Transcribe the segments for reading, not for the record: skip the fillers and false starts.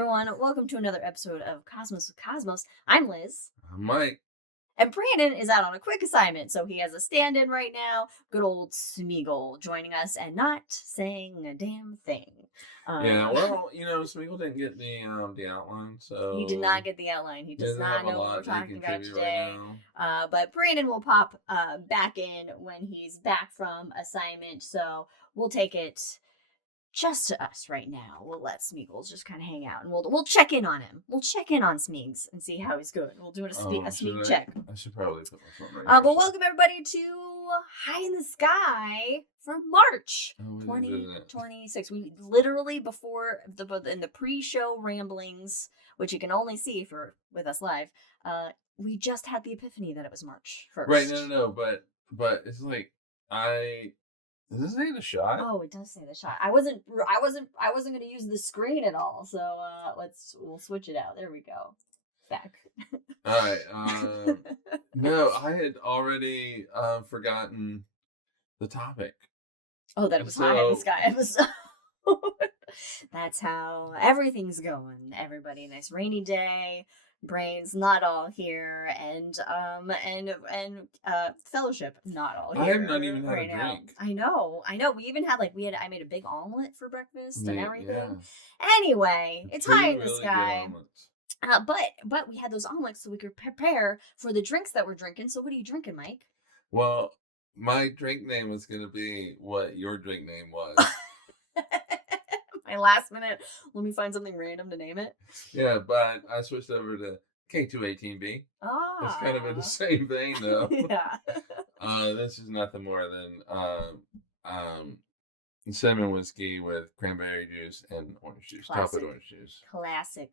everyone. Welcome to another episode of Cosmos with Cosmos. I'm Liz. I'm Mike. And Brandon is out on a quick assignment, so he has a stand-in right now. Good old Smeagol joining us and not saying a damn thing. Yeah, well, Smeagol didn't get the outline, so he did not get the outline. He does not know what we're talking about today. Right but Brandon will pop back in when he's back from assignment, so we'll take it just to us right now. We'll let Smeagol just kind of hang out, and we'll check in on him. We'll check in on Smeags and see how he's doing. We'll do a Smeag check. I should probably put my phone right But welcome everybody to High in the Sky for March 2026. We literally before in the pre-show ramblings, which you can only see if you're with us live. We just had the epiphany that it was March 1st. Right? No, but it's like Does it say the shot? Oh, it does say the shot. I wasn't going to use the screen at all. So we'll switch it out. There we go. Back. All right. No, I had already forgotten the topic. Oh, that it was High in the Sky episode. That's how everything's going. Everybody, nice rainy day. Brains not all here, and fellowship not all here. I have not even had right a drink. I know. We even had I made a big omelet for breakfast and everything. Yeah. Anyway, it's High in the Sky. But we had those omelets so we could prepare for the drinks that we're drinking. So what are you drinking, Mike? Well, my drink name was going to be what your drink name was. My last minute, let me find something random to name it. Yeah, but I switched over to K218B. It's kind of in the same vein, though. Yeah. This is nothing more than cinnamon whiskey with cranberry juice and orange juice. Top with orange juice. Classic.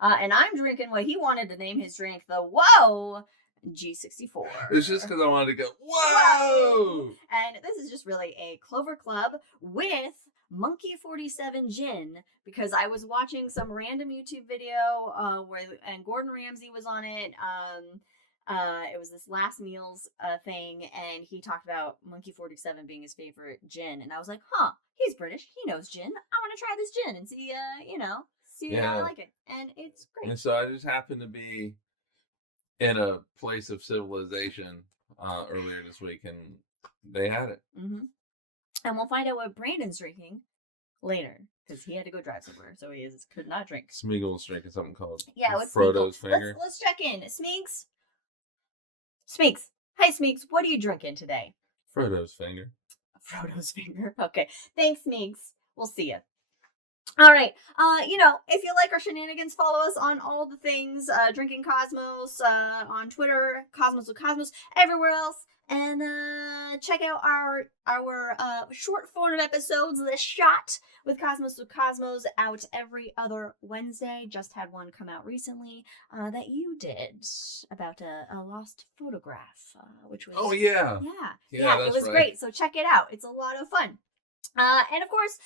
And I'm drinking what he wanted to name his drink, the Whoa G64. It's just because I wanted to go, whoa! And this is just really a Clover Club with Monkey 47 gin, because I was watching some random YouTube video and Gordon Ramsay was on it. It was this last meals thing, and he talked about Monkey 47 being his favorite gin, and I was like, he's British, he knows gin. I want to try this gin and see how I like it, and it's great. And so I just happened to be in a place of civilization earlier this week, and they had it. Mm-hmm. And we'll find out what Brandon's drinking later, because he had to go drive somewhere, so he could not drink. Smeagol's drinking something called Frodo's Finger. Let's check in. Smeags. Hi, Smeags. What are you drinking today? Frodo's Finger. Frodo's Finger. Okay. Thanks, Smeags. We'll see you. All right. If you like our shenanigans, follow us on all the things. Drinking Cosmos on Twitter, Cosmos with Cosmos, everywhere else. And check out our short form episodes, The Shot with Cosmos, out every other Wednesday. Just had one come out recently that you did about a lost photograph, which was... Oh, yeah. Yeah, it was great. So check it out. It's a lot of fun. And of course,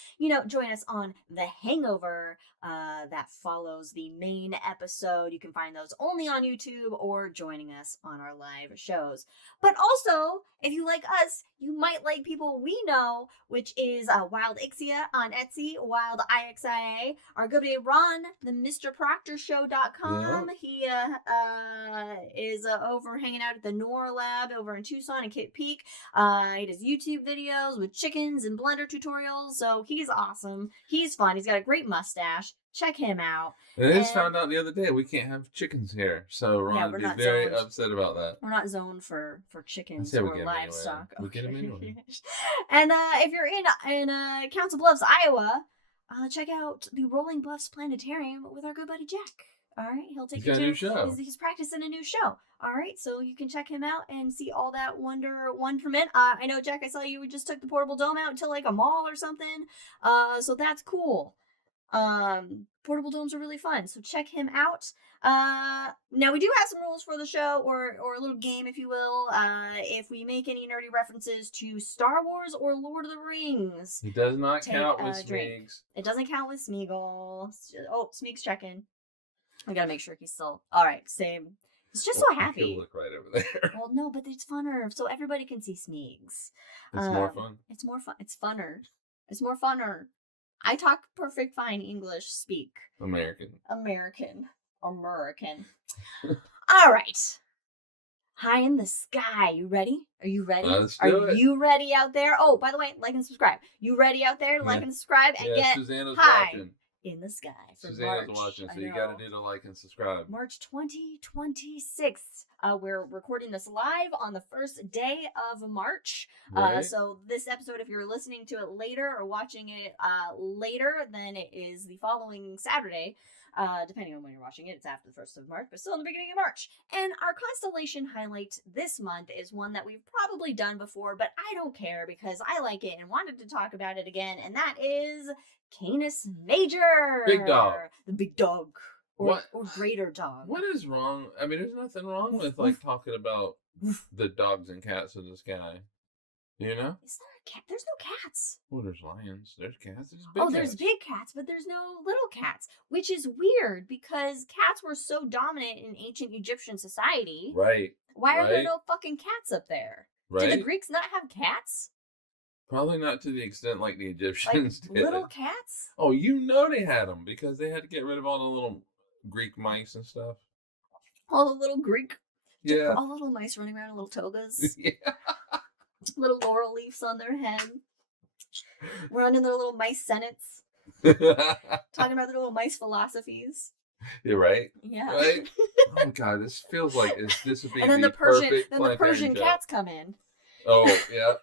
join us on The Hangover that follows the main episode. You can find those only on YouTube or joining us on our live shows. But also, if you like us, you might like people we know, which is Wildixia on Etsy, Wildixia. Our good buddy Ron, the MrProctorShow.com. Yeah. He is over hanging out at the Nora Lab over in Tucson and Cape Peak. He does YouTube videos with chickens and blender tutorials, so he's awesome. He's fun. He's got a great mustache. Check him out. And I just found out the other day we can't have chickens here, so Ron would be very upset about that. We're not zoned for chickens or livestock. Anyway. We get them anyway. And if you're in Council Bluffs, Iowa, check out the Rolling Bluffs Planetarium with our good buddy Jack. All right, he'll take you to a new show. He's practicing a new show. All right, so you can check him out and see all that wonderment. I know, Jack, I saw you just took the portable dome out to like a mall or something. So that's cool. Portable domes are really fun, so check him out. Now we do have some rules for the show, or a little game, if you will. If we make any nerdy references to Star Wars or Lord of the Rings, it does not count with Smeags. It doesn't count with Smeagol. Oh, Smeag's checking. I gotta make sure he's still all right. Same. He's just so happy. You look right over there. Well, no, but it's funner, so everybody can see Smeags. It's more fun. It's more fun. It's funner. It's more funner. I talk perfect fine English, speak. American. All right. High in the sky. You ready? Are you ready? Let's Are do it. you ready out there? Oh, by the way, like and subscribe. You ready out there? Like and subscribe and get Susanna's high watching. In the sky for Susanna's March. watching, so you got to do the like and subscribe. March 2026. We're recording this live on the first day of March. Right. So this episode, if you're listening to it later or watching it later, then it is the following Saturday. Depending on when you're watching it, it's after the 1st of March, but still in the beginning of March. And our constellation highlight this month is one that we've probably done before, but I don't care because I like it and wanted to talk about it again, and that is Canis Major. Big dog. The big dog. Or greater dog. What is wrong? I mean, there's nothing wrong with like talking about the dogs and cats in the sky. You know? Is there a cat? There's no cats. Well, there's lions. There's cats. There's big cats. There's big cats, but there's no little cats, which is weird because cats were so dominant in ancient Egyptian society. Right. Why are there no fucking cats up there? Right. Did the Greeks not have cats? Probably not to the extent like the Egyptians did. Little cats? Oh, you know they had them because they had to get rid of all the little Greek mice and stuff. All the little Greek? Yeah. All the little mice running around in little togas? Yeah. Little laurel leaves on their head. Running their little mice senates. Talking about their little mice philosophies. You're right. Yeah. Right? Oh, God, this feels like this would be and then the Persian cats come in. Oh, yeah.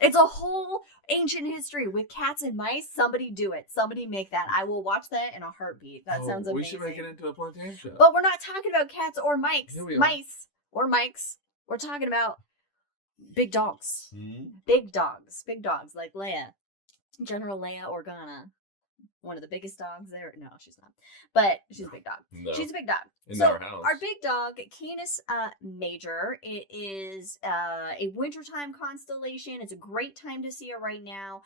It's a whole ancient history with cats and mice. Somebody do it. Somebody make that. I will watch that in a heartbeat. That sounds amazing. We should make it into a Planetarium show. But we're not talking about cats or mice. Mice or mics. We're talking about big dogs. Mm-hmm. Big dogs like Leia. General Leia Organa. One of the biggest dogs there. No, she's not. But she's a big dog. No. She's a big dog. In our house. Our big dog, Canis Major, it is a wintertime constellation. It's a great time to see it right now.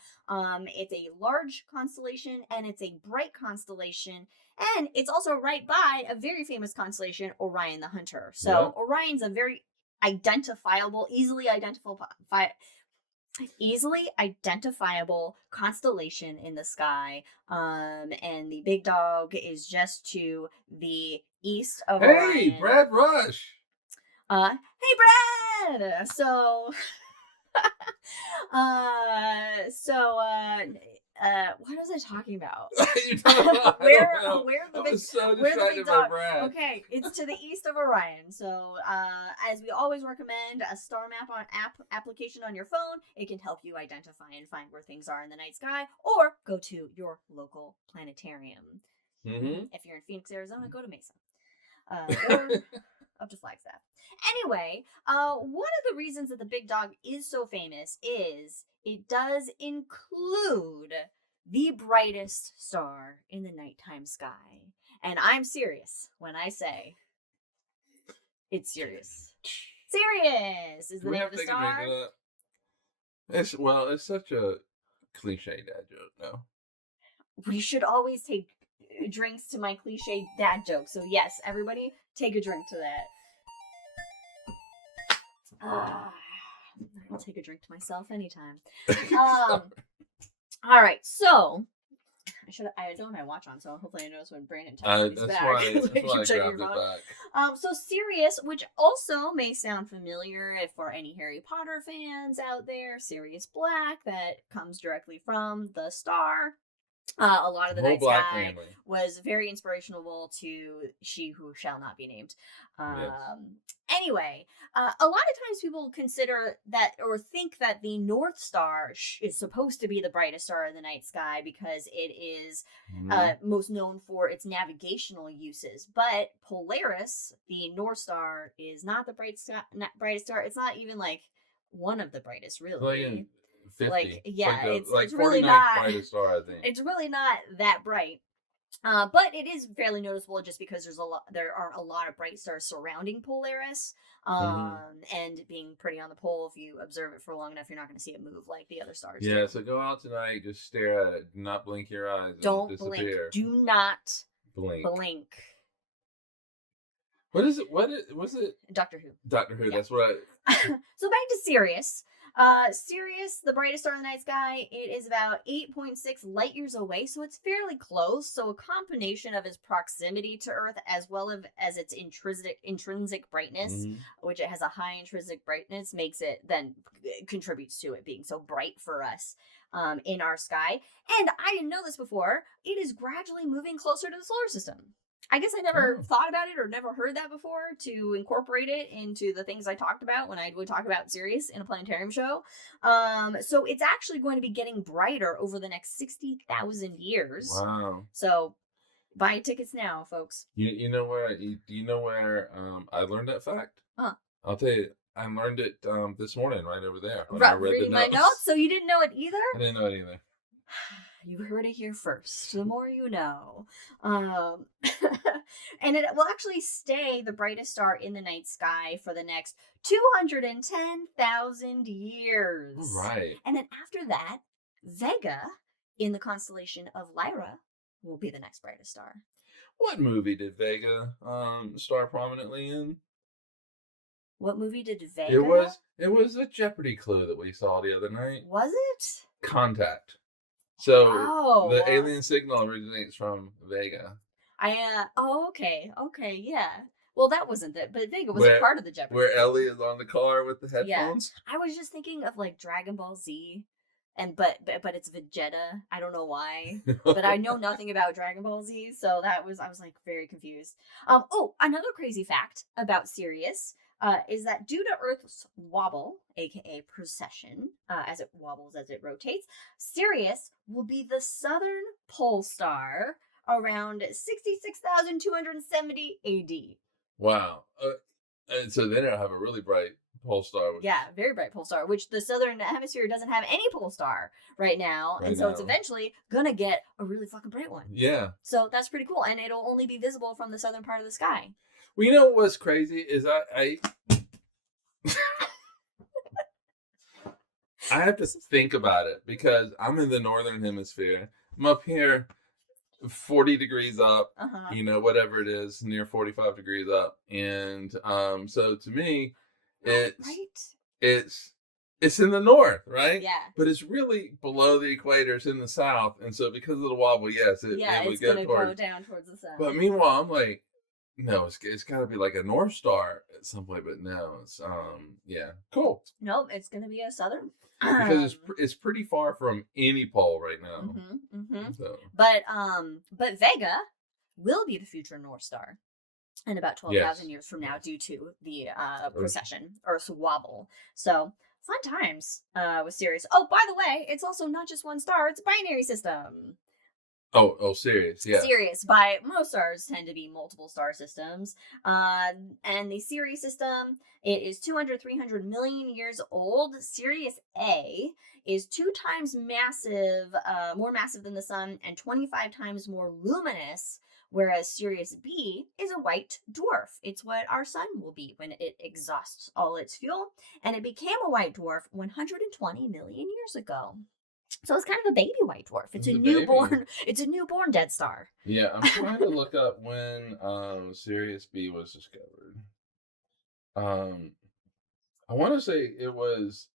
It's a large constellation and it's a bright constellation. And it's also right by a very famous constellation, Orion the Hunter. So Orion's a very easily identifiable constellation in the sky. And the big dog is just to the east of Orion. Hey, Brad Rush! Hey, Brad! What was I talking about? Where the big dog? Okay, it's to the east of Orion. So, as we always recommend, a star map application on your phone. It can help you identify and find where things are in the night sky, or go to your local planetarium. Mm-hmm. If you're in Phoenix, Arizona, go to Mesa, or up to Flagstaff. Anyway, one of the reasons that the big dog is so famous is it does include the brightest star in the nighttime sky. And I'm serious when I say it's Sirius. Sirius is the name of the star. It's such a cliche dad joke, no? We should always take drinks to my cliche dad joke. So yes, everybody take a drink to that. I'll take a drink to myself anytime. All right, so I don't have my watch on, so hopefully I notice when Brandon touches me back. That's why I grabbed it back. So Sirius, which also may sound familiar for any Harry Potter fans out there, Sirius Black, that comes directly from the star. A lot of the night sky was very inspirational to She Who Shall Not Be Named. Anyway, a lot of times people consider that or think that the North Star is supposed to be the brightest star in the night sky because it is most known for its navigational uses. But Polaris, the North Star, is not the brightest star. It's not even like one of the brightest, really. 50. It's really not. Star, I think. It's really not that bright. But it is fairly noticeable just because there are a lot of bright stars surrounding Polaris. And being pretty on the pole, if you observe it for long enough, you're not going to see it move like the other stars do. Yeah, so go out tonight, just stare at it. Do not blink your eyes. Don't disappear. blink. Do not blink. What is it? What was it? Doctor Who. Yeah. That's what So back to Sirius. Sirius, the brightest star in the night sky, it is about 8.6 light years away, so it's fairly close. So a combination of its proximity to Earth as well as its intrinsic brightness, which it has a high intrinsic brightness, makes it then contributes to it being so bright for us in our sky. And I didn't know this before. It is gradually moving closer to the solar system. I guess I never thought about it or never heard that before to incorporate it into the things I talked about when I would talk about Sirius in a planetarium show. So it's actually going to be getting brighter over the next 60,000 years. Wow. So buy tickets now, folks. You know where? Do you know where I learned that fact? Huh. I'll tell you. I learned it this morning right over there. When I read reading my notes, so you didn't know it either? I didn't know it either. You heard it here first. The more you know. And it will actually stay the brightest star in the night sky for the next 210,000 years. All right. And then after that, Vega in the constellation of Lyra will be the next brightest star. What movie did Vega star prominently in? What movie did Vega? It was a Jeopardy clue that we saw the other night. Was it? Contact. So the alien signal originates from Vega. Okay, yeah. Well, that wasn't it, but Vega was a part of the Jeopardy. Where Ellie is on the car with the headphones. Yeah. I was just thinking of like Dragon Ball Z, but it's Vegeta. I don't know why, but I know nothing about Dragon Ball Z, so I was like very confused. Another crazy fact about Sirius. Is that due to Earth's wobble, aka precession, as it wobbles as it rotates, Sirius will be the southern pole star around 66,270 AD. Wow. And so then it'll have a really bright pole star. Yeah, very bright pole star, which the southern hemisphere doesn't have any pole star right now. So it's eventually gonna get a really fucking bright one. Yeah. So that's pretty cool. And it'll only be visible from the southern part of the sky. Well, you know what's crazy is I have to think about it because I'm in the northern hemisphere. I'm up here 40 degrees up, whatever it is, near 45 degrees up. And so to me, it's in the north, right? Yeah. But it's really below the equator. It's in the south. And so because of the wobble, yes, it would go down towards the south. But meanwhile, I'm like, no, it's got to be like a North Star at some point, but no, it's cool. Nope, it's gonna be a southern because it's pretty far from any pole right now. So. But Vega will be the future North Star in about 12,000 years from now due to the precession, Earth's wobble. So fun times with Sirius. Oh, by the way, it's also not just one star; it's a binary system. Oh, Sirius, yeah. Sirius, most stars tend to be multiple star systems. And the Sirius system, it is 300 million years old. Sirius A is 2 times more massive than the sun, and 25 times more luminous, whereas Sirius B is a white dwarf. It's what our sun will be when it exhausts all its fuel, and it became a white dwarf 120 million years ago. So it's kind of a baby white dwarf. It's a newborn dead star. Yeah, I'm trying to look up when Sirius B was discovered. I want to say it was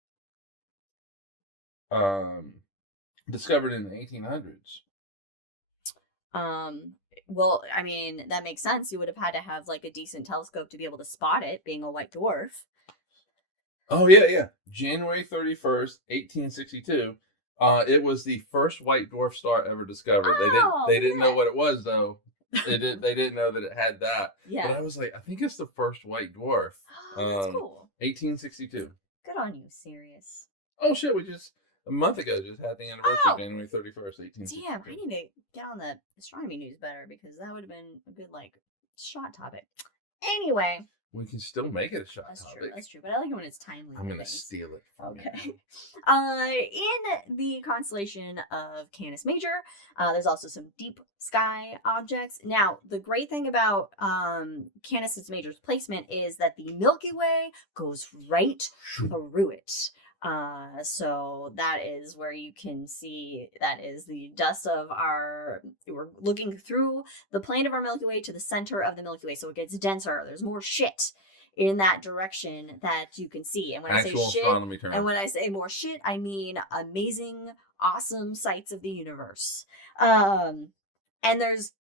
discovered in the 1800s. Well, I mean, that makes sense. You would have had to have like a decent telescope to be able to spot it, being a white dwarf. Oh, yeah. January 31st, 1862. It was the first white dwarf star ever discovered. They didn't know what it was though. They didn't know that it had that. Yeah. But I was like, I think it's the first white dwarf. Oh, that's cool. 1862. Good on you, Sirius. Oh shit, we just a month ago just had the anniversary, January 31st, 1862. Damn, I need to get on the astronomy news better because that would have been a good shot topic. Anyway. We can still make it a shot topic. That's true. But I like it when it's timely. I'm going to steal it. Okay. In the constellation of Canis Major, there's also some deep sky objects. Now, the great thing about Canis Major's placement is that the Milky Way goes right through it. So that is where you can see that is the dust of we're looking through the plane of our Milky Way to the center of the Milky Way. So it gets denser. There's more shit in that direction that you can see. And when Actual I say astronomy shit, term. and when I say more shit, I mean amazing, awesome sights of the universe. And there's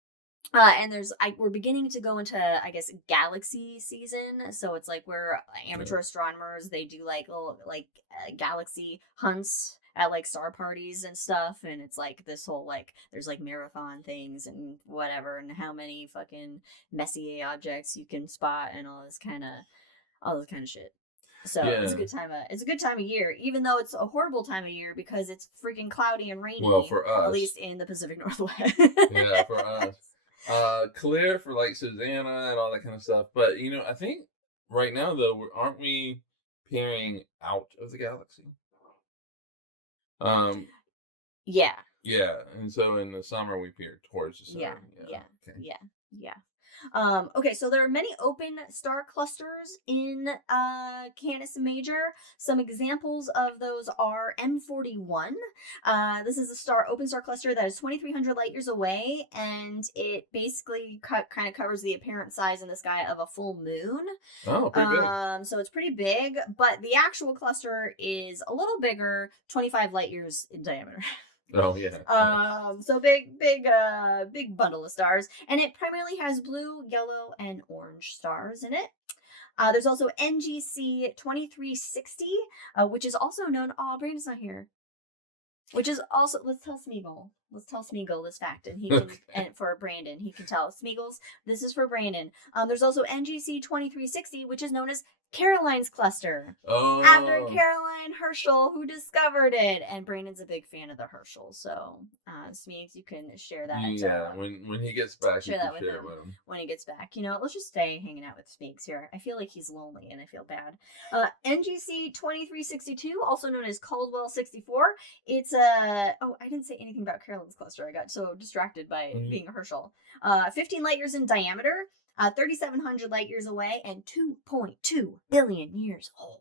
we're beginning to go into, I guess, galaxy season. So it's like where amateur astronomers, they do like little galaxy hunts at like star parties and stuff, and it's like this whole like there's like marathon things and whatever, and how many fucking Messier objects you can spot and all this kind of shit. So it's a good time of year, even though it's a horrible time of year because it's freaking cloudy and rainy. Well, for us, at least in the Pacific Northwest. Yeah, for us. Clear for like Susanna and all that kind of stuff. But I think right now though, aren't we peering out of the galaxy? Yeah. Yeah, and so in the summer we peer towards the sun. Yeah. Okay, so there are many open star clusters in Canis Major. Some examples of those are M41. This is a open star cluster that is 2,300 light years away, and it basically kind of covers the apparent size in the sky of a full moon. Oh, pretty big. So it's pretty big, but the actual cluster is a little bigger, 25 light years in diameter. Oh yeah. So big bundle of stars, and it primarily has blue, yellow, and orange stars in it. There's also NGC 2360, which is also known. Oh, Brandon's not here. Which is also, let's tell Smeagol this fact, and he can, and for Brandon, he can tell Smeagol's. This is for Brandon. There's also NGC 2360, which is known as Caroline's cluster, after Caroline Herschel, who discovered it. And Brandon's a big fan of the Herschel, so Smeags, you can share that. Yeah, when he gets back, share that with him. When he gets back, let's just stay hanging out with Smeags here. I feel like he's lonely, and I feel bad. NGC 2362, also known as Caldwell 64. It's I didn't say anything about Caroline's cluster. I got so distracted by being a Herschel. 15 light years in diameter. 3,700 light years away, and 2.2 billion years old.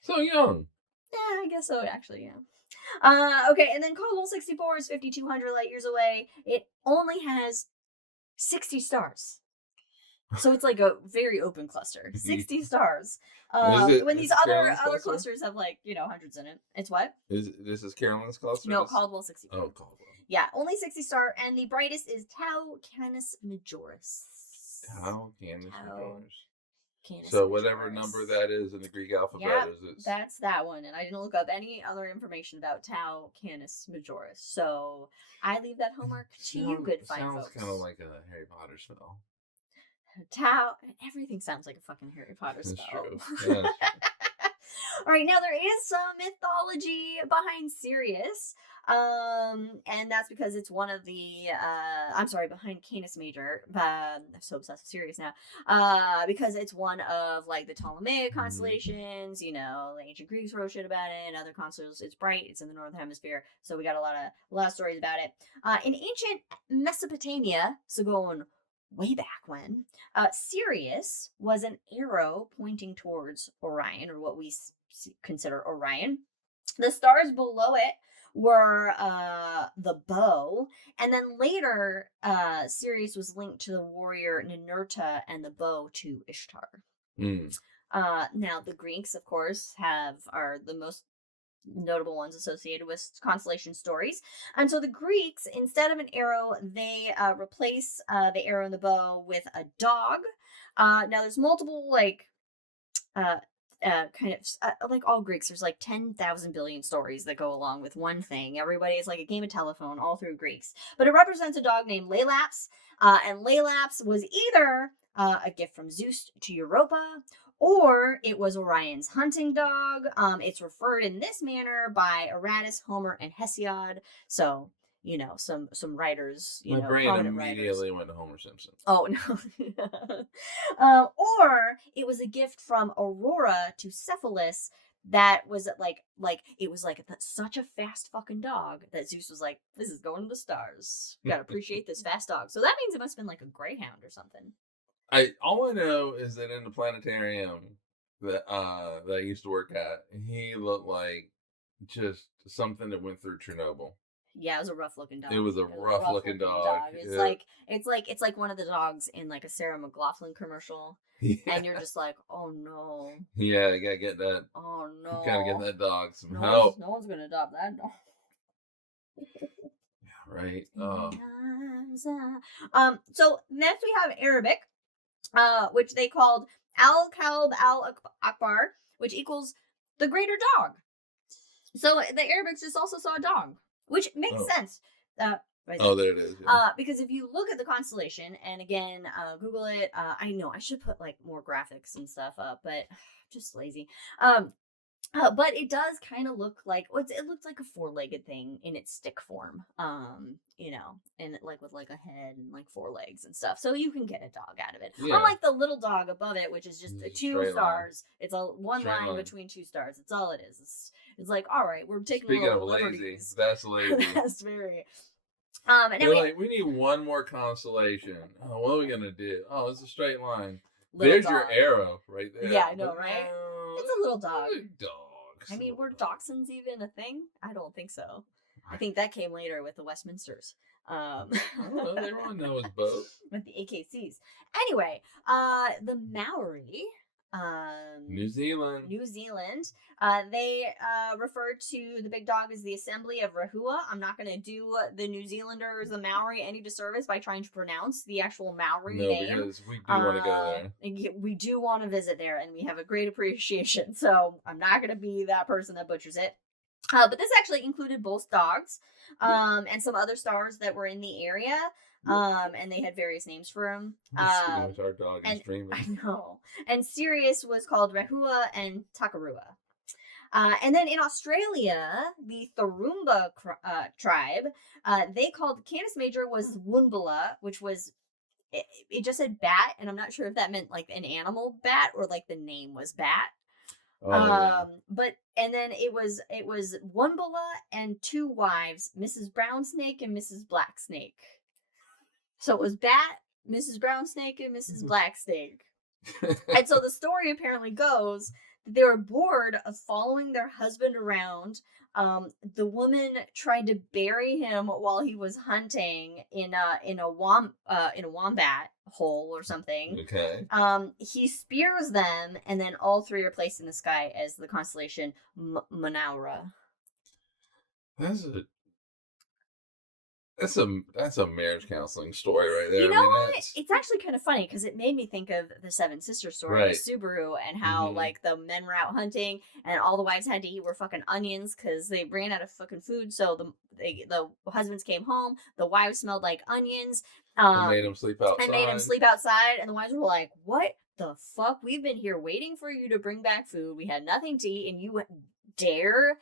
So young. Yeah, I guess so, actually, yeah. Okay, and then Caldwell 64 is 5,200 light years away. It only has 60 stars. So it's like a very open cluster. 60 stars. When these other clusters have like, hundreds in it. It's what? This is Caroline's cluster? No, Caldwell 64. Oh, Caldwell. Yeah, only 60 star, and the brightest is Tau Canis Majoris. Tau Canis Majoris. So whatever number that is in the Greek alphabet is that's that one, and I didn't look up any other information about Tau Canis Majoris. So I leave that homework to you, good fine folks. Sounds kind of like a Harry Potter spell. Tau, everything sounds like a fucking Harry Potter spell. That's true. Yeah. All right, now there is some mythology behind Sirius, and that's because it's one of the, behind Canis Major, I'm so obsessed with Sirius now, because it's one of, like, the Ptolemaic constellations, the ancient Greeks wrote shit about it, and other constellations. It's bright, it's in the northern hemisphere, so we got a lot of stories about it. In ancient Mesopotamia, so going way back when, Sirius was an arrow pointing towards Orion, or what we consider Orion. The stars below it were the bow, and then later Sirius was linked to the warrior Ninurta and the bow to Ishtar. Now the Greeks, of course, are the most notable ones associated with constellation stories. And so the Greeks, instead of an arrow, they replace the arrow and the bow with a dog. Now there's multiple like all Greeks, there's like 10,000 billion stories that go along with one thing. Everybody is like a game of telephone all through Greeks. But it represents a dog named Laelaps, and Laelaps was either a gift from Zeus to Europa, or it was Orion's hunting dog. It's referred in this manner by Aratus, Homer, and Hesiod. So, some writers, My brain immediately went to Homer Simpson. Oh, no. Or it was a gift from Aurora to Cephalus that was it was such a fast fucking dog that Zeus was like, this is going to the stars. Gotta appreciate this fast dog. So that means it must have been like a greyhound or something. All I know is that in the planetarium that I used to work at, he looked like just something that went through Chernobyl. Yeah, it was a rough looking dog. It was a rough looking dog. It's yeah. it's like one of the dogs in like a Sarah McLachlan commercial. Yeah. And you're just like, oh no. Yeah, you gotta get that. Oh no. You gotta get that dog some help. No one's gonna adopt that dog. Right. So next we have Arabic, which they called Al Kalb Al Akbar, which equals the greater dog. So the Arabics just also saw a dog, which makes sense. Oh, there it is. Yeah. Because if you look at the constellation, and again, Google it. I know I should put like more graphics and stuff up, but just lazy. But it does kind of look like it looks like a four-legged thing in its stick form. You know, and like with like a head and like four legs and stuff. So you can get a dog out of it. Yeah. Unlike the little dog above it, which is just two stars. Line. It's a one line between two stars. That's all it is. It's like, all right, we're taking Speaking a of lazy, that's lazy. That's very. And then we need one more constellation. Oh, what are we gonna do? Oh, it's a straight line. There's your arrow right there. Yeah, I know, right? It's a little dog. Dogs. I mean, were dachshunds even a thing? I don't think so. I think that came later with the Westminsters. I don't know. They were on Noah's boat. With the AKCs. Anyway, the Maori. New Zealand. They referred to the big dog as the Assembly of Rahua. I'm not going to do the New Zealanders, the Maori, any disservice by trying to pronounce the actual Maori name. No, because we do want to go there. We do want to visit there, and we have a great appreciation. So I'm not going to be that person that butchers it. But this actually included both dogs and some other stars that were in the area. And they had various names for them. Our dog is dreaming. I know. And Sirius was called Rahua and Takarua. And then in Australia, the Tharumba tribe, they called Canis Major was Woonbala, which was it just said bat, and I'm not sure if that meant like an animal bat or like the name was bat. But and then it was Woonbala and two wives, Mrs. Brown Snake and Mrs. Black Snake. So it was Bat, Mrs. Brown Snake, and Mrs. Black Snake. And so the story apparently goes that they were bored of following their husband around. The woman tried to bury him while he was hunting in a wombat hole or something. Okay. He spears them, and then all three are placed in the sky as the constellation Manaura. That's a marriage counseling story right there. You know what? It's actually kind of funny because it made me think of the Seven Sisters story with Subaru and how like the men were out hunting and all the wives had to eat were fucking onions because they ran out of fucking food. So the husbands came home, the wives smelled like onions. And made them sleep outside. And the wives were like, "What the fuck? We've been here waiting for you to bring back food. We had nothing to eat, and you dare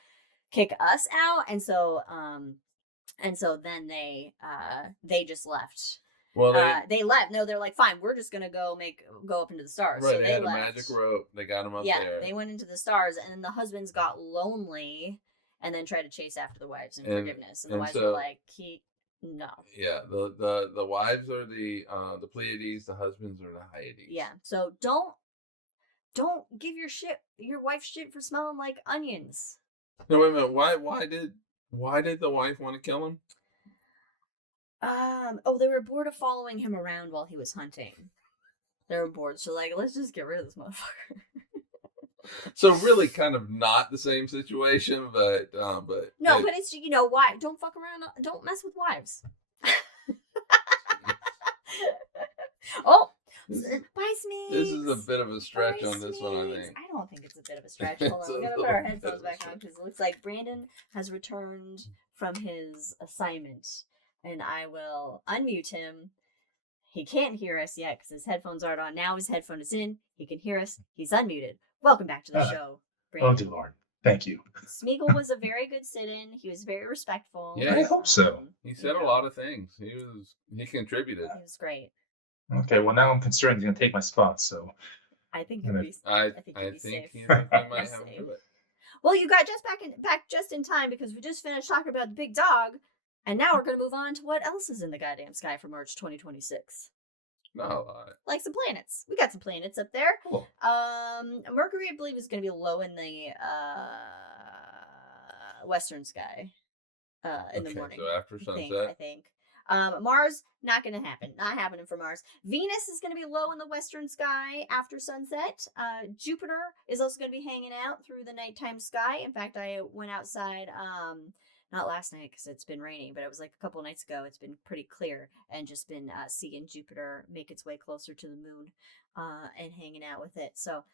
kick us out?" And so then they just left. Well, they left. No, they're like, fine, we're just gonna go up into the stars. Right, so they had a magic rope. They got them up there. Yeah, they went into the stars, and then the husbands got lonely, and then tried to chase after the wives in forgiveness. And the wives were like, no. Yeah, the wives are the Pleiades. The husbands are the Hyades. Yeah, so don't give your wife shit for smelling like onions. No, wait a minute. Why did the wife want to kill him? They were bored of following him around while he was hunting. They were bored, so like, let's just get rid of this motherfucker. So really, kind of not the same situation, but no, but it's why don't fuck around, don't mess with wives. Oh. Bye, Smeeks. This is a bit of a stretch on this one, I think. I don't think it's a bit of a stretch. Hold on, we gotta put our headphones back on because it looks like Brandon has returned from his assignment, and I will unmute him. He can't hear us yet because his headphones aren't on. Now his headphone is in. He can hear us. He's unmuted. Welcome back to the show, Brandon. Oh, dear Lord. Thank you. Smeagol was a very good sit-in. He was very respectful. Yeah, I hope so. He said a lot of things. He contributed. He was great. Okay, well now I'm concerned he's gonna take my spot. So I think he'll be. I think he might have to do it. Well, you got back just in time because we just finished talking about the big dog, and now we're gonna move on to what else is in the goddamn sky for March 2026. Not a lot. Like some planets. We got some planets up there. Cool. Mercury, I believe, is gonna be low in the western sky. in the morning. So after I think. Mars, not going to happen. Not happening for Mars. Venus is going to be low in the western sky after sunset. Jupiter is also going to be hanging out through the nighttime sky. In fact, I went outside, not last night because it's been raining, but it was like a couple nights ago. It's been pretty clear and just been seeing Jupiter make its way closer to the moon and hanging out with it. So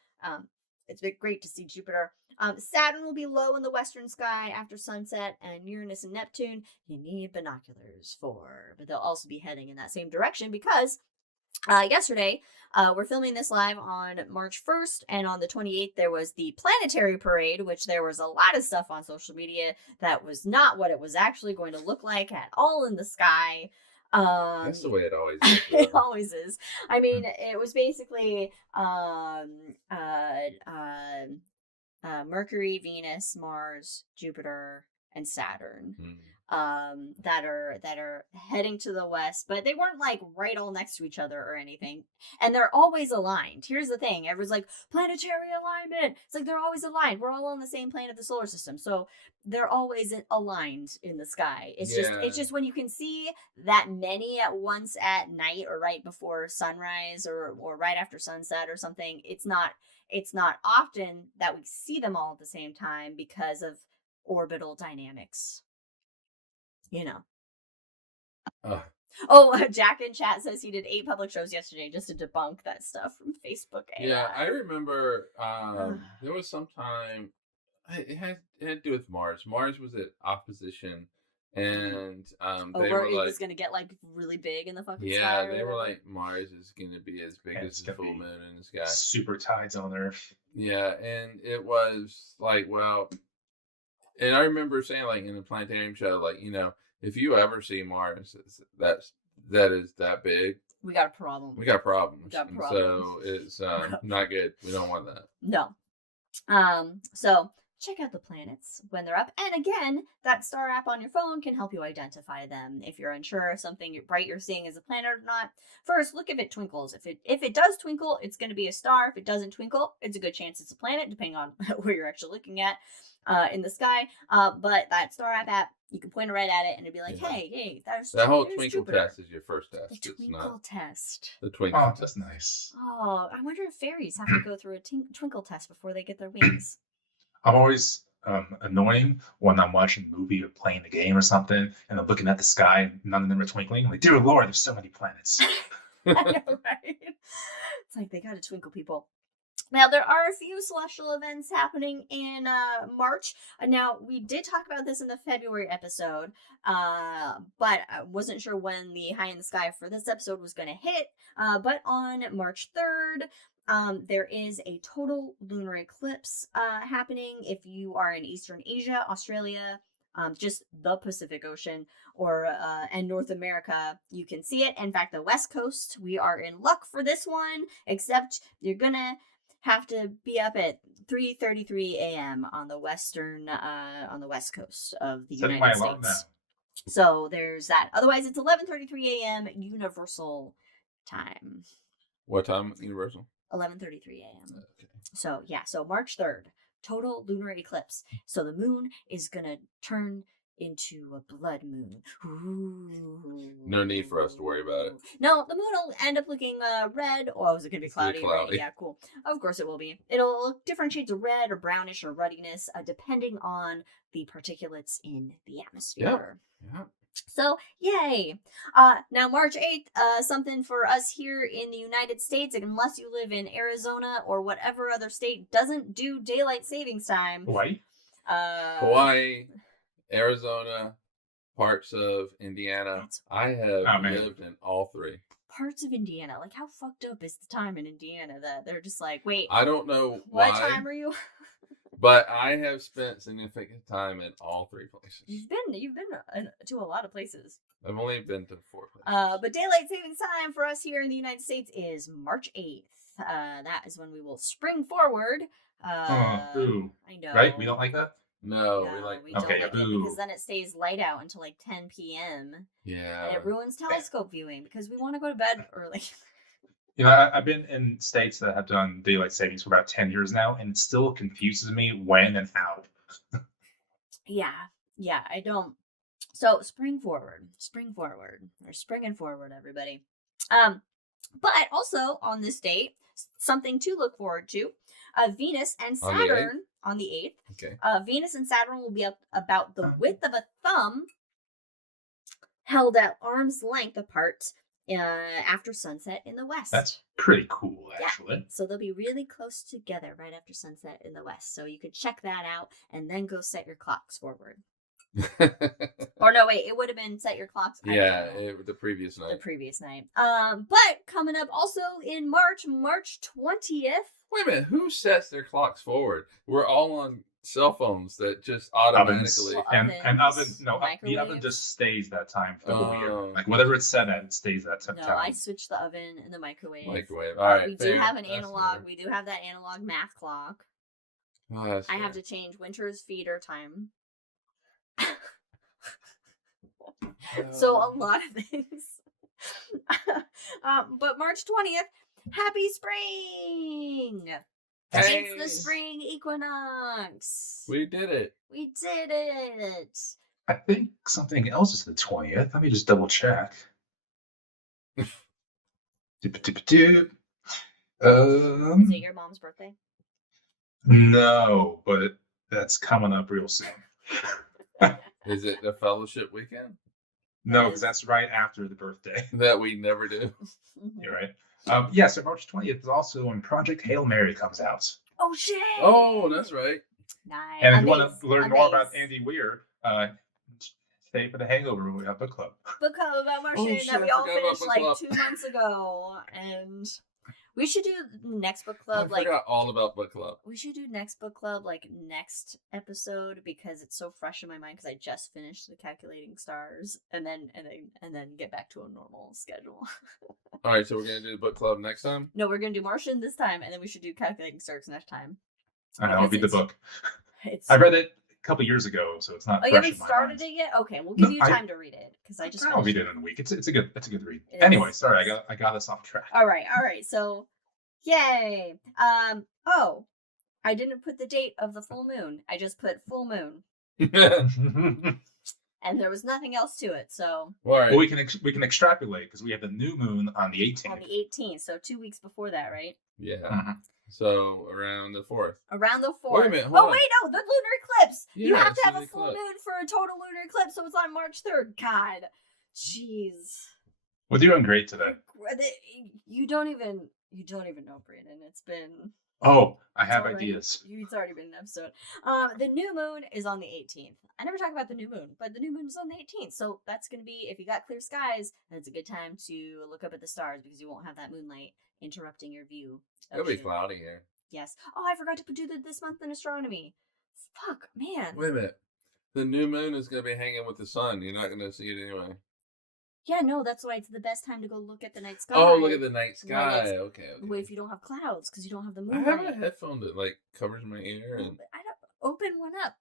it's been great to see Jupiter. Saturn will be low in the western sky after sunset, and Uranus and Neptune, you need binoculars for, but they'll also be heading in that same direction because yesterday, we're filming this live on March 1st, and on the 28th, there was the Planetary Parade, which there was a lot of stuff on social media that was not what it was actually going to look like at all in the sky. That's the way it always is. It always is. I mean, it was basically Mercury, Venus, Mars, Jupiter, and Saturn that are heading to the west, but they weren't like right all next to each other or anything, and they're always aligned. Here's the thing: everyone's like planetary alignment. It's like they're always aligned. We're all on the same plane of the solar system, so they're always aligned in the sky. It's just when you can see that many at once at night or right before sunrise or right after sunset or something. It's not often that we see them all at the same time because of orbital dynamics. You know. Jack in chat says he did 8 public shows yesterday just to debunk that stuff from Facebook AI. Yeah, I remember there was some time it had to do with Mars. Mars was at opposition, and they were it like, was gonna get like really big in the fucking sky. Yeah, they were like, Mars is gonna be as big as the full moon in the sky. Super tides on Earth. Yeah, and it was like, well, and I remember saying like in the Planetarium show, like, you know, if you ever see Mars, that is that big, we got a problem. We got problems. So it's not good. We don't want that. No. So check out the planets when they're up. And again, that star app on your phone can help you identify them. If you're unsure if something bright you're seeing is a planet or not, first look if it twinkles. If it does twinkle, it's going to be a star. If it doesn't twinkle, it's a good chance it's a planet, depending on where you're actually looking at in the sky. But that star app, you can point right at it and it'd be like, hey, there's that whole there's twinkle Jupiter. Test is your first test. The twinkle test. The twinkle test. That's nice. Oh, I wonder if fairies have to go through a twinkle test before they get their wings. I'm always annoying when I'm watching a movie or playing a game or something, and I'm looking at the sky and none of them are twinkling. I'm like, dear Lord, there's so many planets. I know, right? It's like they gotta twinkle, people. Now, there are a few celestial events happening in March. Now, we did talk about this in the February episode, but I wasn't sure when the high in the sky for this episode was going to hit. But on March 3rd, there is a total lunar eclipse happening. If you are in Eastern Asia, Australia, just the Pacific Ocean, or and North America, you can see it. In fact, the West Coast, we are in luck for this one, except you're gonna have to be up at 3:33 a.m. on the West Coast of the United States. So there's that. Otherwise, it's 11:33 a.m. Universal time. What time Universal? 11:33 a.m. Okay. So yeah, so March 3rd, total lunar eclipse. So the moon is gonna turn into a blood moon. Ooh. No need for us to worry about it. No, the moon will end up looking red. Oh, is it going to be cloudy? Right? Yeah, cool. Of course it will be. It'll look different shades of red or brownish or ruddiness, depending on the particulates in the atmosphere. Yeah. So, yay. Now, March 8th, something for us here in the United States, unless you live in Arizona or whatever other state doesn't do daylight savings time. Hawaii. Arizona, parts of Indiana. I have lived in all 3. Parts of Indiana. Like, how fucked up is the time in Indiana that they're just like, wait. I don't know why. What time are you? But I have spent significant time in all 3 places. You've been to a lot of places. I've only been to 4 places. But daylight savings time for us here in the United States is March 8th. That is when we will spring forward. I know. Right? We don't like that? No, we don't like it because then it stays light out until like 10 p.m. Yeah. And it ruins telescope viewing because we want to go to bed early. You know, I've been in states that have done daylight savings for about 10 years now, and it still confuses me when and how. Yeah, I don't So spring forward. We're springing forward, everybody. But also on this date, something to look forward to. Venus and Saturn on the 8th. Okay. Venus and Saturn will be up about the width of a thumb, held at arm's length apart after sunset in the west. That's pretty cool, actually. Yeah. So they'll be really close together right after sunset in the west. So you could check that out and then go set your clocks forward. Or no, wait, it would have been set your clocks. The previous night. But coming up also in March 20th. Wait a minute, who sets their clocks forward? We're all on cell phones that just automatically. The oven just stays that time for the whole year. Like whatever it's set at, it stays that time. No, I switched the oven and the microwave. All right. We do have an analog. We do have that analog math clock. I have to change winter's feeder time. So a lot of things. But March 20th, happy spring! Hey. It's the spring equinox. We did it. I think something else is the 20th. Let me just double check. Is it your mom's birthday? No, but that's coming up real soon. Is it the fellowship weekend? No, because that's right after the birthday. That we never do. You're right. So March 20th is also when Project Hail Mary comes out. Oh, shit! Oh, that's right. Nice. And if you want to learn more about Andy Weir, stay for the Hangover book club. Book club about Martian that we all finished like 2 months ago. And we should do next book club. I forgot all about book club. We should do next book club like next episode because it's so fresh in my mind because I just finished the Calculating Stars and then get back to a normal schedule. All right, so we're gonna do the book club next time. No, we're gonna do Martian this time, and then we should do Calculating Stars next time. I'll read the book. I read it a couple years ago, so it's not. Oh, you haven't started it yet? Okay, we'll give you time to read it because I just. I'll read it in a week. It's a good read. Anyway, sorry, I got us off track. All right. So, yay! Oh, I didn't put the date of the full moon. I just put full moon. And there was nothing else to it, so. Right. Well, we can extrapolate because we have the new moon on the 18th. On the 18th, so 2 weeks before that, right? Yeah. Mm-hmm. So around the 4th. Around the 4th. Wait a minute. Wait, no, the lunar eclipse. Yeah, you have to have a the full eclipse. moon for a total lunar eclipse, so it's on March 3rd. God, jeez. We're doing great today. You don't even know, Brandon. It's been. Oh, I have ideas. It's already been an episode. The new moon is on the 18th. I never talk about the new moon, but the new moon is on the 18th. So that's going to be, if you got clear skies, that's a good time to look up at the stars because you won't have that moonlight interrupting your view. It'll be cloudy here. Yes. Oh, I forgot to do this month in astronomy. Fuck, man. Wait a minute. The new moon is going to be hanging with the sun. You're not going to see it anyway. Yeah, no, that's why it's the best time to go look at the night sky. Oh, look at the night sky. Okay. If you don't have clouds, because you don't have the moon. I have a headphone that covers my ear. And I don't open one up.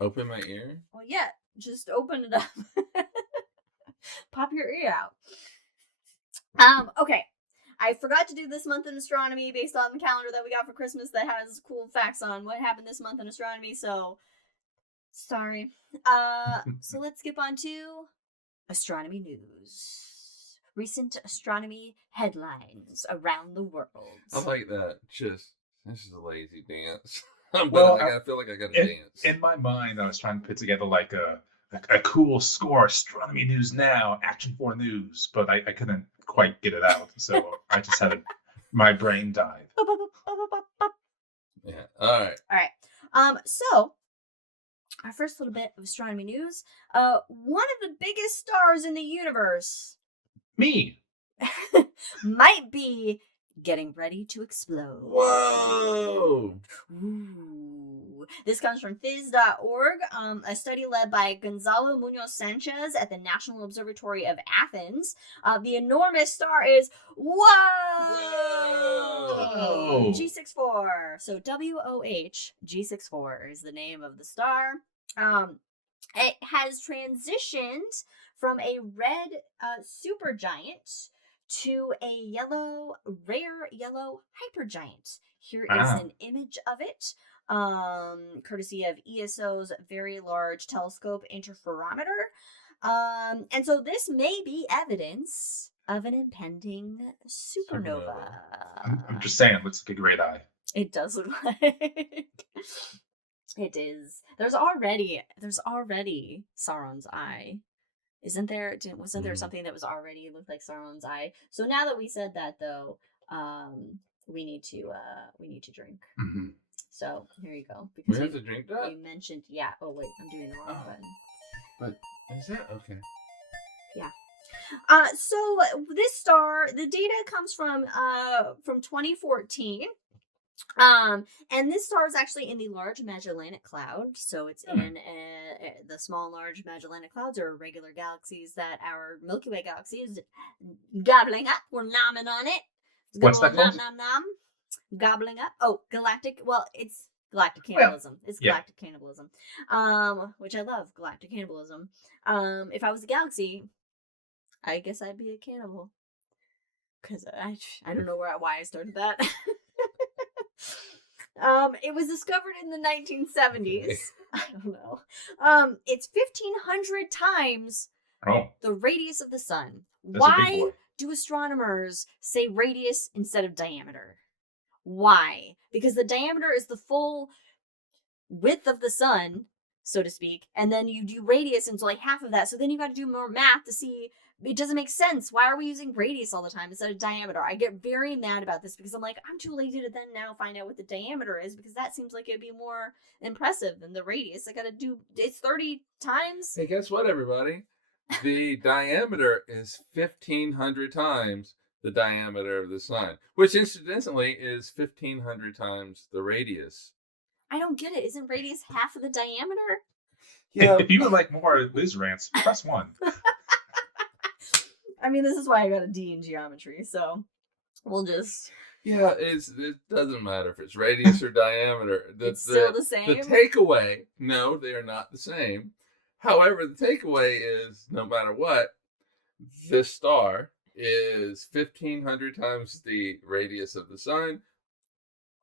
Open my ear? Well, yeah, just open it up. Pop your ear out. Okay. I forgot to do this month in astronomy based on the calendar that we got for Christmas that has cool facts on what happened this month in astronomy. So, sorry. So let's skip on to astronomy news. Recent astronomy headlines around the world. I like that. This is a lazy dance. I feel like I got to dance. In my mind, I was trying to put together a cool score, astronomy news now, Action 4 news, but I couldn't quite get it out, so I just my brain died. Yeah. All right. So our first little bit of astronomy news. One of the biggest stars in the universe. Me. Might be getting ready to explode. Whoa! Ooh. This comes from phys.org, a study led by Gonzalo Munoz Sanchez at the National Observatory of Athens. The enormous star is Whoa! G64. So WOH G64 is the name of the star. It has transitioned from a red supergiant to a rare yellow hypergiant. Here is an image of it. courtesy of ESO's Very Large Telescope Interferometer. And so this may be evidence of an impending supernova. I'm just saying, it looks like a great eye. It does look like it is. There's already Sauron's eye. Isn't there? Wasn't there something that was already looked like Sauron's eye? So now that we said that, though, we need to drink. Mm-hmm. So here you go. Because we have to drink that. You mentioned, yeah. Oh wait, I'm doing the wrong button. But is that okay? Yeah. So this star, the data comes from 2014. And this star is actually in the Large Magellanic Cloud. So it's in the small and large Magellanic Clouds are regular galaxies that our Milky Way galaxy is gobbling up. We're nomming on it. What's that called? Nom. Gobbling up. Oh, galactic. Well, it's galactic cannibalism. It's galactic cannibalism. Which I love, galactic cannibalism. If I was a galaxy, I guess I'd be a cannibal. Because I don't know why I started that. It was discovered in the 1970s. I don't know. It's 1,500 times the radius of the sun. Why do astronomers say radius instead of diameter? Why? Because the diameter is the full width of the sun, so to speak, and then you do radius into like half of that. So then you got to do more math to see. It doesn't make sense. Why are we using radius all the time instead of diameter? I get very mad about this because I'm like, I'm too lazy to then now find out what the diameter is because that seems like it'd be more impressive than the radius. I gotta do, it's 30 times. Hey, guess what, everybody? The diameter is 1,500 times the diameter of the sun, which incidentally is 1,500 times the radius. I don't get it. Isn't radius half of the diameter? Yeah. If you would like more Liz rants, press 1. I mean, this is why I got a D in geometry, so we'll just... Yeah, it doesn't matter if it's radius or diameter. It's still the same? The takeaway, no, they are not the same. However, the takeaway is, no matter what, this star is 1,500 times the radius of the sun,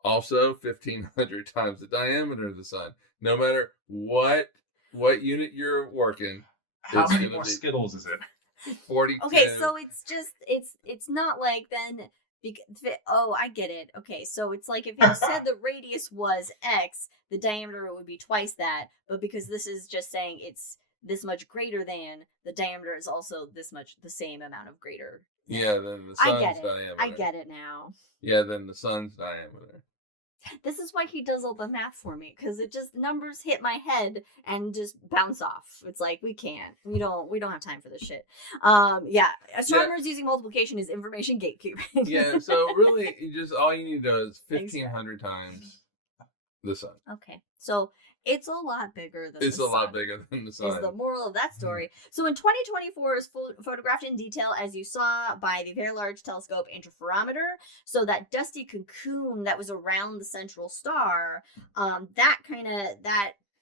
also 1,500 times the diameter of the sun. No matter what unit you're working. How many more Skittles is it? 42. Okay, so it's just it's not like then I get it. Okay, so it's like if you said the radius was X, the diameter would be twice that, but because this is just saying it's this much greater than, the diameter is also this much the same amount of greater. Yeah, then the sun's diameter. I get it now. Yeah, then the sun's diameter. This is why he does all the math for me, because it just numbers hit my head and just bounce off. It's like we don't have time for this shit. Astronomers using multiplication is information gatekeeping. Yeah, so really, all you need to know is 1,500 times the sun. Okay, so it's a lot bigger than it's the a sun. lot bigger than the sun. Is the moral of that story. So in 2024 is photographed in detail, as you saw, by the Very Large Telescope Interferometer. So that dusty cocoon that was around the central star,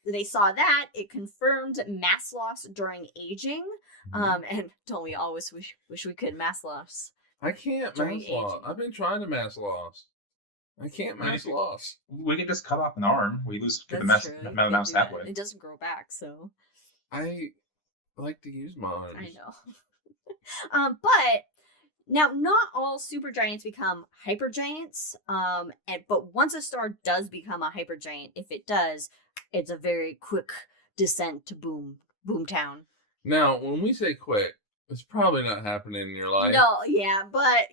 they saw that. It confirmed mass loss during aging. And don't we always wish we could mass loss? I can't mass loss. I've been trying to mass loss. I can't mass loss. We can just cut off an arm. We lose the mouse that way. It doesn't grow back, so. I like to use my arms. I know. But now, not all supergiants become hypergiants. But once a star does become a hypergiant, if it does, it's a very quick descent to boomtown. Now, when we say quick, it's probably not happening in your life. No, yeah, but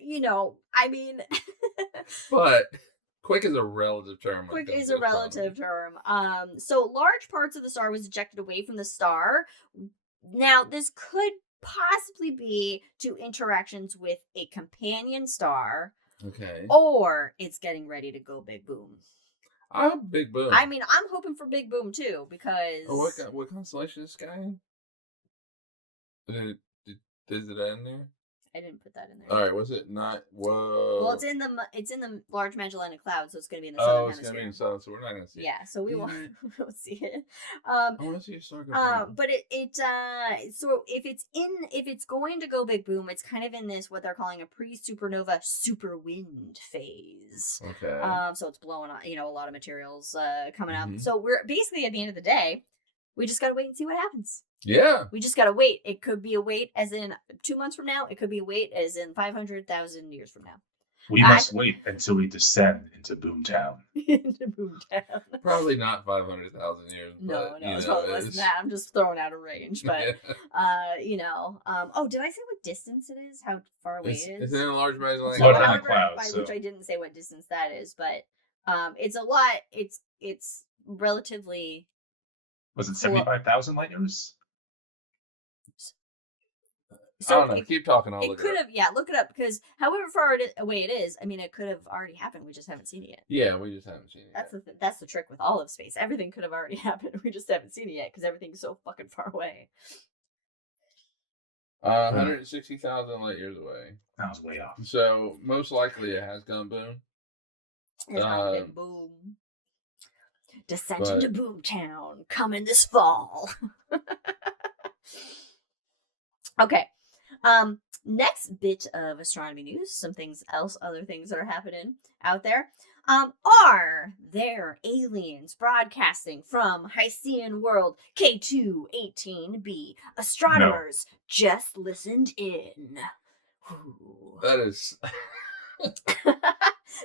I mean. But quick is a relative term. Quick is a relative term. So large parts of the star was ejected away from the star. Now, this could possibly be to interactions with a companion star. Okay. Or it's getting ready to go big boom. Big boom. I mean, I'm hoping for big boom too, because. Oh, what constellation is this guy in? Is it in there? I didn't put that in there. All right, was it not? Whoa. Well, it's in the Large Magellanic Cloud, so it's going to be in the southern hemisphere. It's going to be in the southern, so we're not going to see it. Yeah, so we won't see it. I want to see a star go boom. But so if it's going to go big boom, it's kind of in this what they're calling a pre-supernova super wind phase. Okay. So it's blowing on, a lot of materials coming up. So we're basically at the end of the day, we just gotta wait and see what happens. Yeah. We just gotta wait. It could be a wait as in 2 months from now. It could be a wait as in 500,000 years from now. We must wait until we descend into Boomtown. Into Boomtown. Probably not 500,000 years. No, but, it's probably less than that. I'm just throwing out a range, but Oh, did I say what distance it is? How far away it is? It's in a Large Magellanic Cloud. Which I didn't say what distance that is, but it's a lot. It's relatively. Was it 75,000 light years? So I don't know. Keep talking. I'll it look could it have, yeah, look it up because however far away it is, I mean, it could have already happened. We just haven't seen it yet. Yeah, we just haven't seen it. That's the trick with all of space. Everything could have already happened. We just haven't seen it yet because everything's so fucking far away. 160,000 light years away. That was way off. So most likely it has gone boom. It's gone big boom. Descent into Boomtown coming this fall. Okay. Next bit of astronomy news, other things that are happening out there. Are there aliens broadcasting from Hycean World K2-18b? Astronomers just listened in. Ooh. That is...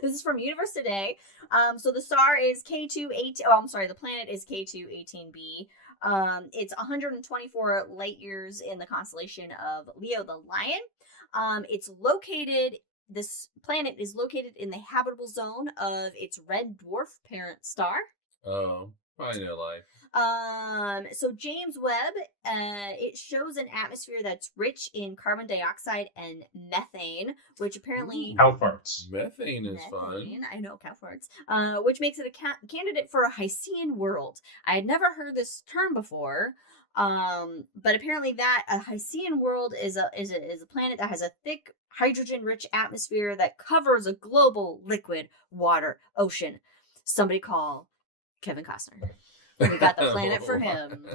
This is from Universe Today. So the star is K2-18. The planet is K2-18b. It's 124 light years in the constellation of Leo the Lion. This planet is located in the habitable zone of its red dwarf parent star. Oh, probably no life. So James Webb, it shows an atmosphere that's rich in carbon dioxide and methane, which apparently... Cow farts. Methane is fun. I know, cow farts. Which makes it a candidate for a Hycean world. I had never heard this term before, but apparently a Hycean world is a planet that has a thick, hydrogen-rich atmosphere that covers a global liquid water ocean. Somebody call Kevin Costner. We got the planet for him.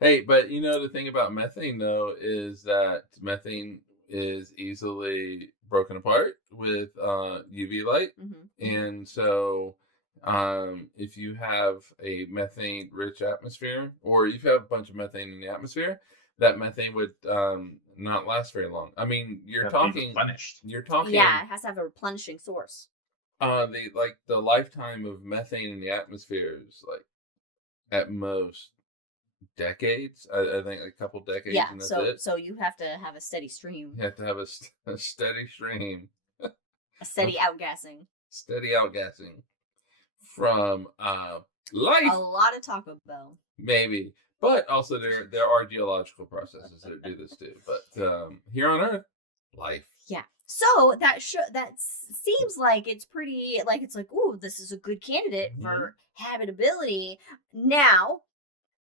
Hey, but the thing about methane, though, is that methane is easily broken apart with UV light. Mm-hmm. And so if you have a methane-rich atmosphere, or if you have a bunch of methane in the atmosphere, that methane would not last very long. I mean, you're talking... Yeah, it has to have a replenishing source. The lifetime of methane in the atmosphere is at most decades. I think a couple decades. Yeah, and that's it. So you have to have a steady stream. You have to have a steady stream. A steady outgassing. Steady outgassing from life. A lot of Taco Bell. Maybe. But also there are geological processes that do this too. But here on Earth, life. Yeah. So that seems like it's pretty, ooh, this is a good candidate for habitability. Now,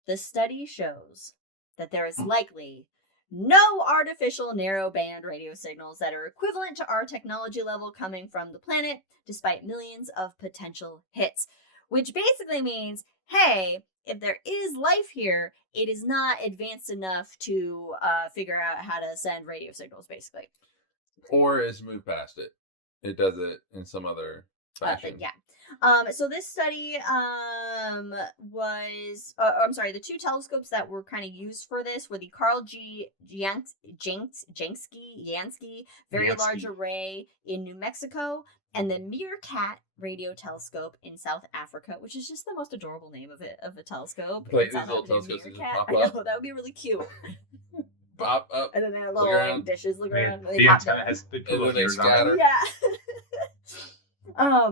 the study shows that there is likely no artificial narrowband radio signals that are equivalent to our technology level coming from the planet, despite millions of potential hits. Which basically means, hey, if there is life here, it is not advanced enough to figure out how to send radio signals, basically. Or is moved past it. It does it in some other fashion. Yeah. So this study was... the two telescopes that were kind of used for this were the Carl G. Jansky Very Large Array in New Mexico, and the Meerkat radio telescope in South Africa, which is just the most adorable name of a telescope. Like these little telescopes that just pop up. I know, that would be really cute. Pop up. And then they have little dishes look around. The antenna has the pillow they scatter. Yeah.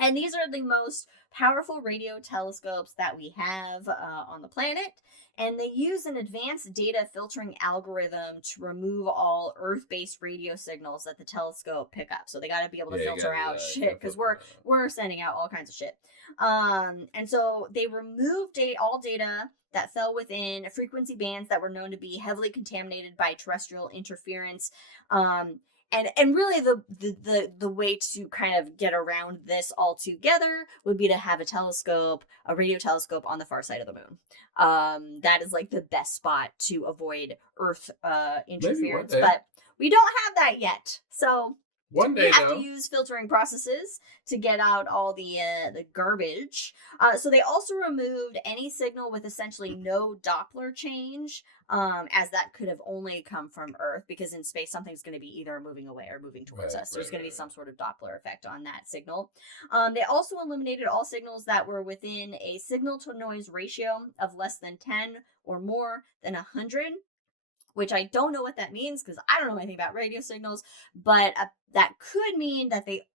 And these are the most powerful radio telescopes that we have on the planet, and they use an advanced data filtering algorithm to remove all Earth-based radio signals that the telescope pick up. So they got to be able to filter out shit, because we're sending out all kinds of shit. And so they removed all data that fell within frequency bands that were known to be heavily contaminated by terrestrial interference. And really the way to kind of get around this altogether would be to have a radio telescope on the far side of the moon. That is like the best spot to avoid Earth interference, but we don't have that yet. So one day, we have to use filtering processes to get out all the garbage. So they also removed any signal with essentially no Doppler change, as that could have only come from Earth, because in space something's going to be either moving away or moving towards us. There's going to be some sort of Doppler effect on that signal. They also eliminated all signals that were within a signal-to-noise ratio of less than 10 or more than 100. Which I don't know what that means, because I don't know anything about radio signals, but that could mean that they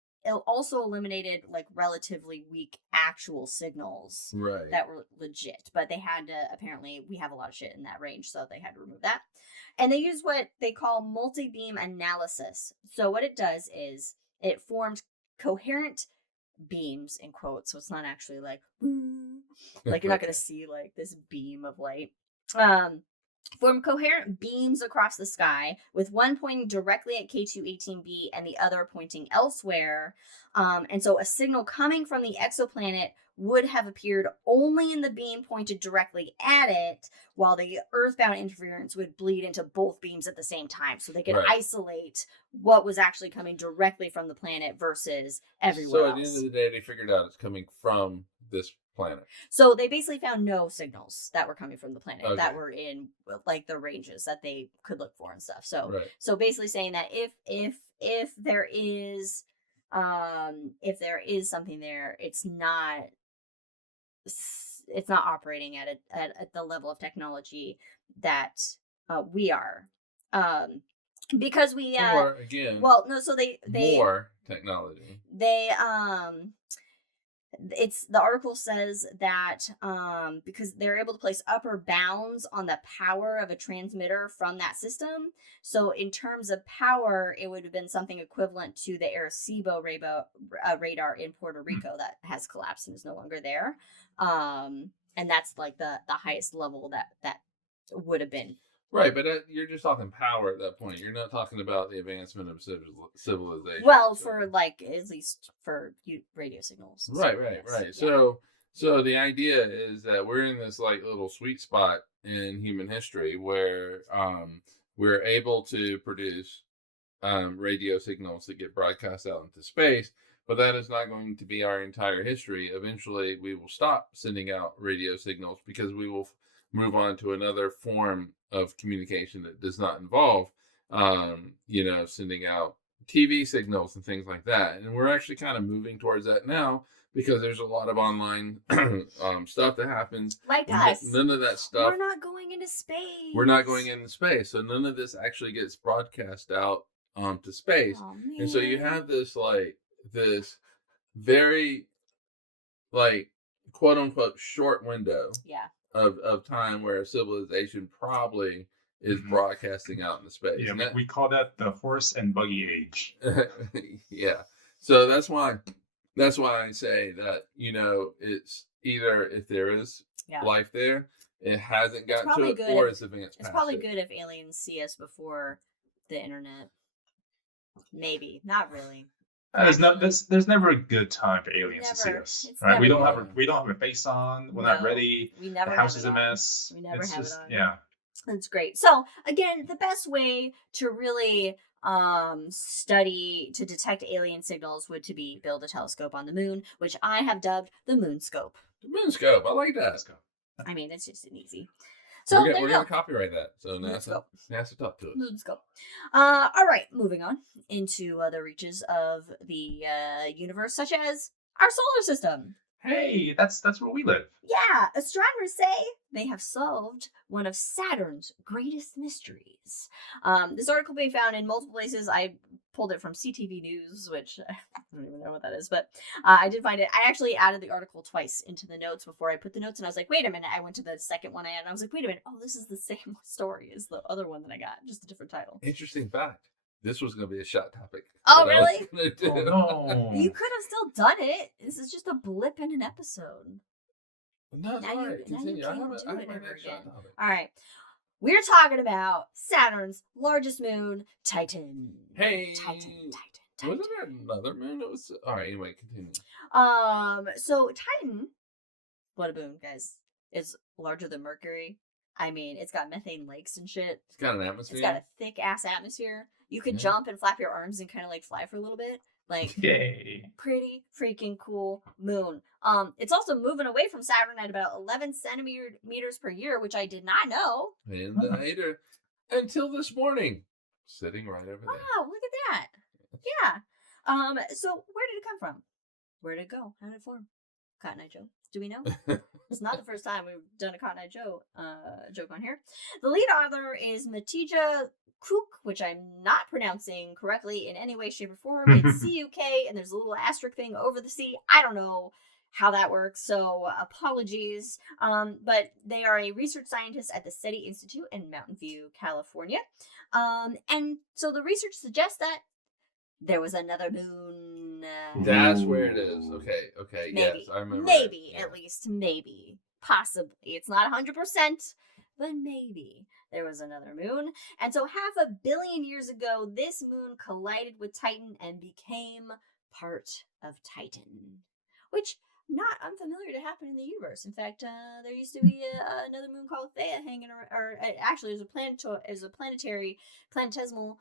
also eliminated like relatively weak actual signals that were legit. But they had to, apparently, we have a lot of shit in that range, so they had to remove that. And they use what they call multi-beam analysis. So what it does is it formed coherent beams, in quotes, so it's not actually like you're not going to see like this beam of light. Form coherent beams across the sky, with one pointing directly at K2-18b and the other pointing elsewhere. And so a signal coming from the exoplanet would have appeared only in the beam pointed directly at it, while the earthbound interference would bleed into both beams at the same time. So they could isolate what was actually coming directly from the planet versus everywhere else. So at the end of the day, they figured out it's coming from this planet. So they basically found no signals that were coming from the planet that were in like the ranges that they could look for and stuff. So so basically saying that if there is something there, it's not operating at the level of technology that we are. Because we or again, well, no, so they more technology. They the article says that because they're able to place upper bounds on the power of a transmitter from that system. So in terms of power, it would have been something equivalent to the Arecibo radar in Puerto Rico that has collapsed and is no longer there. And that's like the highest level that would have been. Right, but you're just talking power at that point. You're not talking about the advancement of civilization. Well, for like, at least for radio signals. Right. Yeah. So the idea is that we're in this like little sweet spot in human history where we're able to produce radio signals that get broadcast out into space, but that is not going to be our entire history. Eventually, we will stop sending out radio signals because we will move on to another form of communication that does not involve, sending out TV signals and things like that. And we're actually kind of moving towards that now because there's a lot of online stuff that happens. Like us. None of that stuff. We're not going into space. We're not going into space. So none of this actually gets broadcast out to space. Oh, and so you have this very quote unquote short window. Yeah. Of time where a civilization probably is broadcasting out into space. Yeah, we call that the horse and buggy age. Yeah. So that's why I say that, it's either if there is life there, it hasn't gotten to it, or it's advanced. It's probably good if aliens see us before the internet. Maybe. Not really. There's never a good time for aliens to see us. Right? We don't have a face on. We're not ready. We never. The house is a mess. We never have it on. Yeah. That's great. So again, the best way to really to detect alien signals would to be build a telescope on the moon, which I have dubbed the moonscope. The moonscope. I like that. I mean, it's just an easy. So we're going to copyright that. So NASA talk to us. Moonscope. All right, moving on into other reaches of the universe, such as our solar system. Hey, that's where we live. Yeah, astronomers say they have solved one of Saturn's greatest mysteries. This article can be found in multiple places. I pulled it from CTV News, which I don't even know what that is, but I did find it. I actually added the article twice into the notes before I put the notes, and I was like, wait a minute. I went to the second one I had, and I was like, wait a minute. Oh, this is the same story as the other one that I got, just a different title. Interesting fact. This was going to be a shot topic. Oh, really? Oh, no. You could have still done it. This is just a blip in an episode. No, it's all right. Continue. I have my next shot topic. All right. We're talking about Saturn's largest moon, Titan. Hey. Titan. Wasn't there another moon? It was. All right. Anyway, continue. So Titan, what a boon, guys, is larger than Mercury. I mean, it's got methane lakes and shit. It's got an atmosphere. It's got a thick ass atmosphere. You could jump and flap your arms and kind of like fly for a little bit. Like, yay. Pretty freaking cool moon. It's also moving away from Saturn at about 11 centimeters per year, which I did not know. And later, until this morning, sitting right over there. Wow, look at that. Yeah. So where did it come from? Where did it go? How did it form? Cotton Eye Joe. Do we know? It's not the first time we've done a Cotton Eye Joe joke on here. The lead author is Matija Cook, which I'm not pronouncing correctly in any way, shape, or form. It's C-U-K, and there's a little asterisk thing over the C. I don't know how that works, so apologies. But they are a research scientist at the SETI Institute in Mountain View, California. And so the research suggests that there was another moon. That's where it is. Okay. Maybe. Yes, I remember. Maybe, at least, maybe. Possibly. It's not 100%, but maybe there was another moon. And so 500 million years ago, this moon collided with Titan and became part of Titan, which not unfamiliar to happen in the universe. In fact, there used to be another moon called Theia hanging around, or actually it was a planetesimal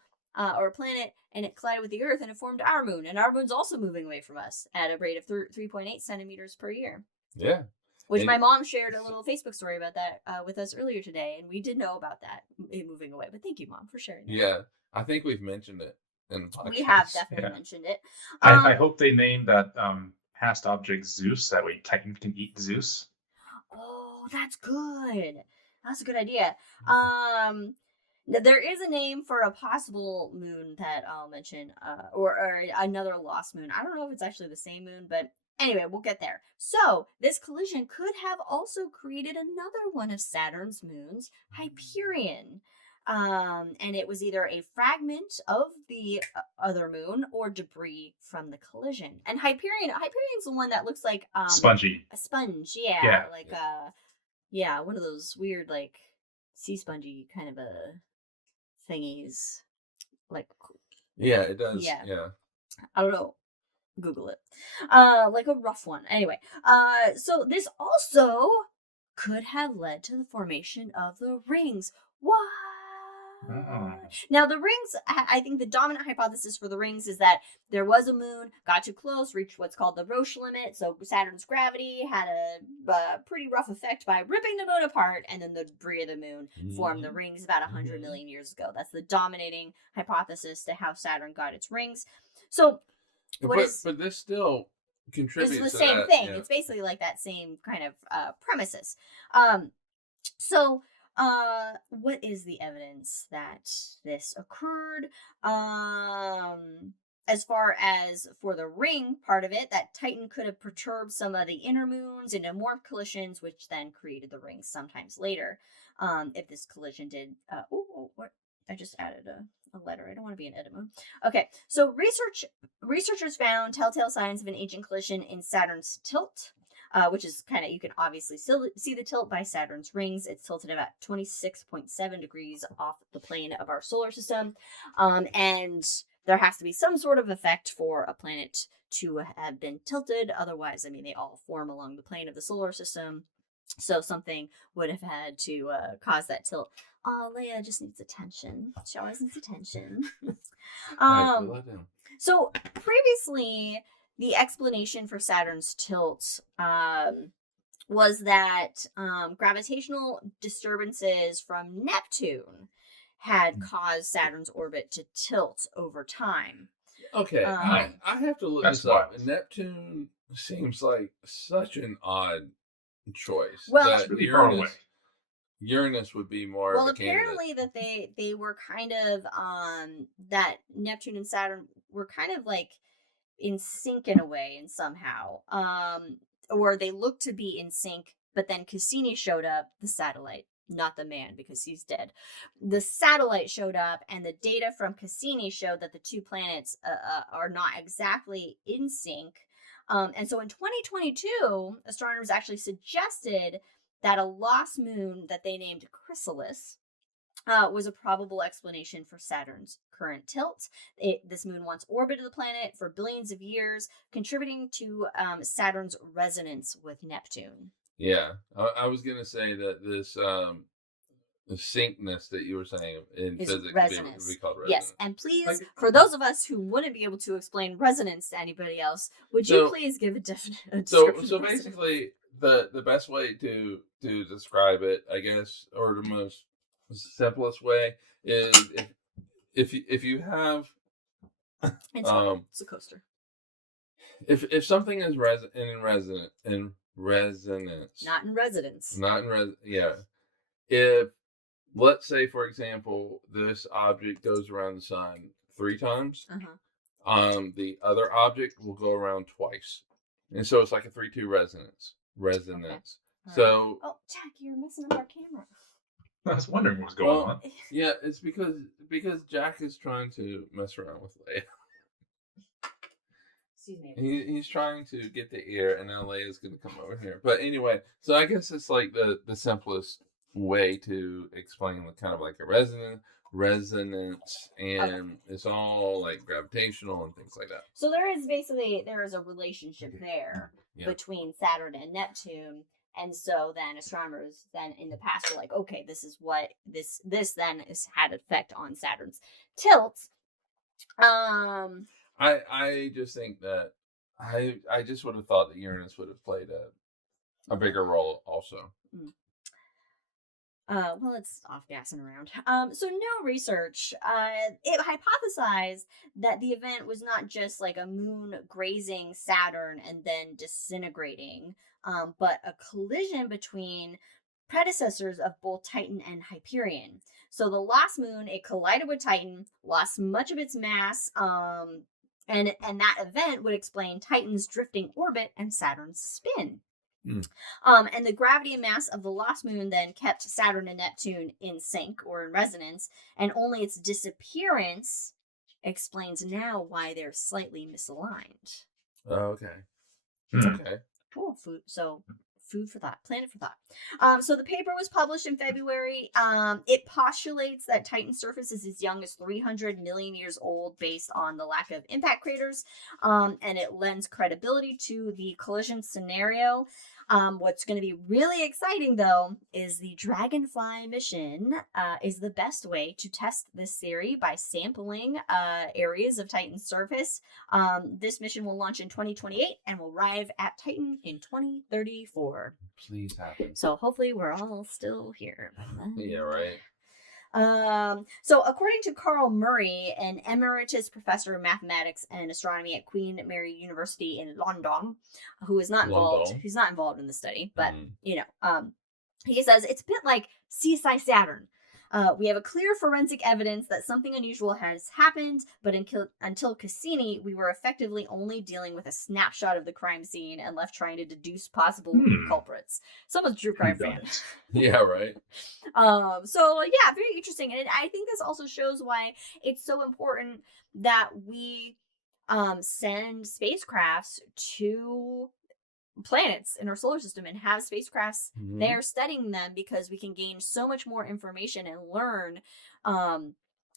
or a planet, and it collided with the Earth and it formed our moon. And our moon's also moving away from us at a rate of 3.8 centimeters per year. Yeah. Which my mom shared a little Facebook story about that with us earlier today, and we did know about that, it moving away. But thank you, Mom, for sharing that. Yeah, I think we've mentioned it in the podcast. We have definitely mentioned it. I hope they name that past object Zeus. That way Titan can eat Zeus. Oh, that's good. That's a good idea. There is a name for a possible moon that I'll mention, or another lost moon. I don't know if it's actually the same moon, but anyway, we'll get there. So, this collision could have also created another one of Saturn's moons, Hyperion. And it was either a fragment of the other moon or debris from the collision. And Hyperion's the one that looks like spongy. A sponge, yeah. Like one of those weird like sea spongy kind of thingies. Like yeah, it does. Yeah. I don't know. Google it. Like a rough one. Anyway, so this also could have led to the formation of the rings. What? Now, the rings, I think the dominant hypothesis for the rings is that there was a moon, got too close, reached what's called the Roche limit, so Saturn's gravity had a pretty rough effect by ripping the moon apart, and then the debris of the moon formed the rings about 100 million years ago. That's the dominating hypothesis to how Saturn got its rings. So, but this still contributes to the same thing. Yeah. It's basically like that same kind of premises. What is the evidence that this occurred? As far as for the ring part of it, that Titan could have perturbed some of the inner moons into more collisions, which then created the rings sometimes later. If this collision did, what? I just added a letter. I don't want to be an edit mode. Okay, so researchers found telltale signs of an ancient collision in Saturn's tilt, which is kind of, you can obviously still see the tilt by Saturn's rings. It's tilted about 26.7 degrees off the plane of our solar system. And there has to be some sort of effect for a planet to have been tilted. Otherwise, I mean, they all form along the plane of the solar system. So something would have had to cause that tilt. Oh, Leia just needs attention. She always needs attention. So previously, the explanation for Saturn's tilt was that gravitational disturbances from Neptune had caused Saturn's orbit to tilt over time. Okay, I have to look this up. Neptune seems like such an odd choice. Well, it's really far away. Uranus would be more well, of a candidate. apparently that they were kind of that Neptune and Saturn were kind of like in sync in a way and somehow or they looked to be in sync, but then Cassini showed up, the satellite, not the man because he's dead. The satellite showed up, and the data from Cassini showed that the two planets are not exactly in sync. And so in 2022, astronomers actually suggested that a lost moon that they named Chrysalis was a probable explanation for Saturn's current tilt. This moon once orbited the planet for billions of years, contributing to Saturn's resonance with Neptune. Yeah, I was going to say that this the syncness that you were saying in is physics resonance. would be called resonance. Yes, and please, for those of us who wouldn't be able to explain resonance to anybody else, would you please give a description? So basically, the best way to describe it, I guess, or the most simplest way is if you have it's a coaster. If something is in resonance, not in residence, if let's say, for example, this object goes around the sun 3 times, the other object will go around twice, and so it's like a 3-2 resonance. Okay. So, oh, Jack, you're messing up our camera. I was wondering what was going on. Yeah, it's because Jack is trying to mess around with Leia. Excuse me. He's trying to get the ear, and now Leia's going to come over here. But anyway, so I guess it's like the simplest way to explain kind of like a resonance, and it's all like gravitational and things like that. So there is a relationship there between Saturn and Neptune. And so then astronomers then in the past were like, okay, this is what this then has had effect on Saturn's tilt. I just think that I just would have thought that Uranus would have played a bigger role also. Well, it's off gassing around. So new research, it hypothesized that the event was not just like a moon grazing Saturn and then disintegrating, but a collision between predecessors of both Titan and Hyperion. So the lost moon, it collided with Titan, lost much of its mass, and that event would explain Titan's drifting orbit and Saturn's spin. And the gravity and mass of the lost moon then kept Saturn and Neptune in sync or in resonance, and only its disappearance explains now why they're slightly misaligned. Okay. Okay. Cool. Food for thought. Planet for thought. So the paper was published in February. It postulates that Titan's surface is as young as 300 million years old based on the lack of impact craters. And it lends credibility to the collision scenario. What's going to be really exciting, though, is the Dragonfly mission is the best way to test this theory by sampling areas of Titan's surface. This mission will launch in 2028 and will arrive at Titan in 2034. Please happen. So hopefully we're all still here. Yeah, right. So according to Carl Murray, an emeritus professor of mathematics and astronomy at Queen Mary University in London, who is not involved, he's not involved in the study, but he says it's a bit like CSI Saturn. We have a clear forensic evidence that something unusual has happened, but until Cassini, we were effectively only dealing with a snapshot of the crime scene and left trying to deduce possible culprits. Someone's a true crime fan. Yeah, right. So yeah, very interesting. And I think this also shows why it's so important that we send spacecrafts to planets in our solar system and have spacecrafts there studying them, because we can gain so much more information and learn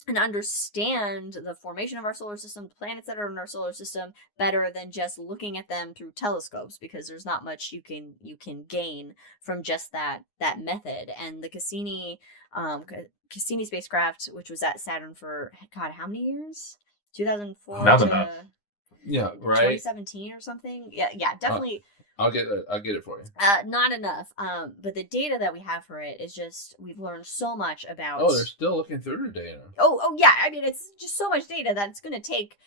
and understand the formation of our solar system, the planets that are in our solar system, better than just looking at them through telescopes, because there's not much you can gain from just that method. And the Cassini spacecraft, which was at Saturn for how many years? 2004 Not to enough. Yeah, right. 2017 or something. Yeah, definitely. I'll get it for you. Not enough. But the data that we have for it is just, we've learned so much about. Oh, they're still looking through the data. Oh yeah. I mean, it's just so much data that it's gonna take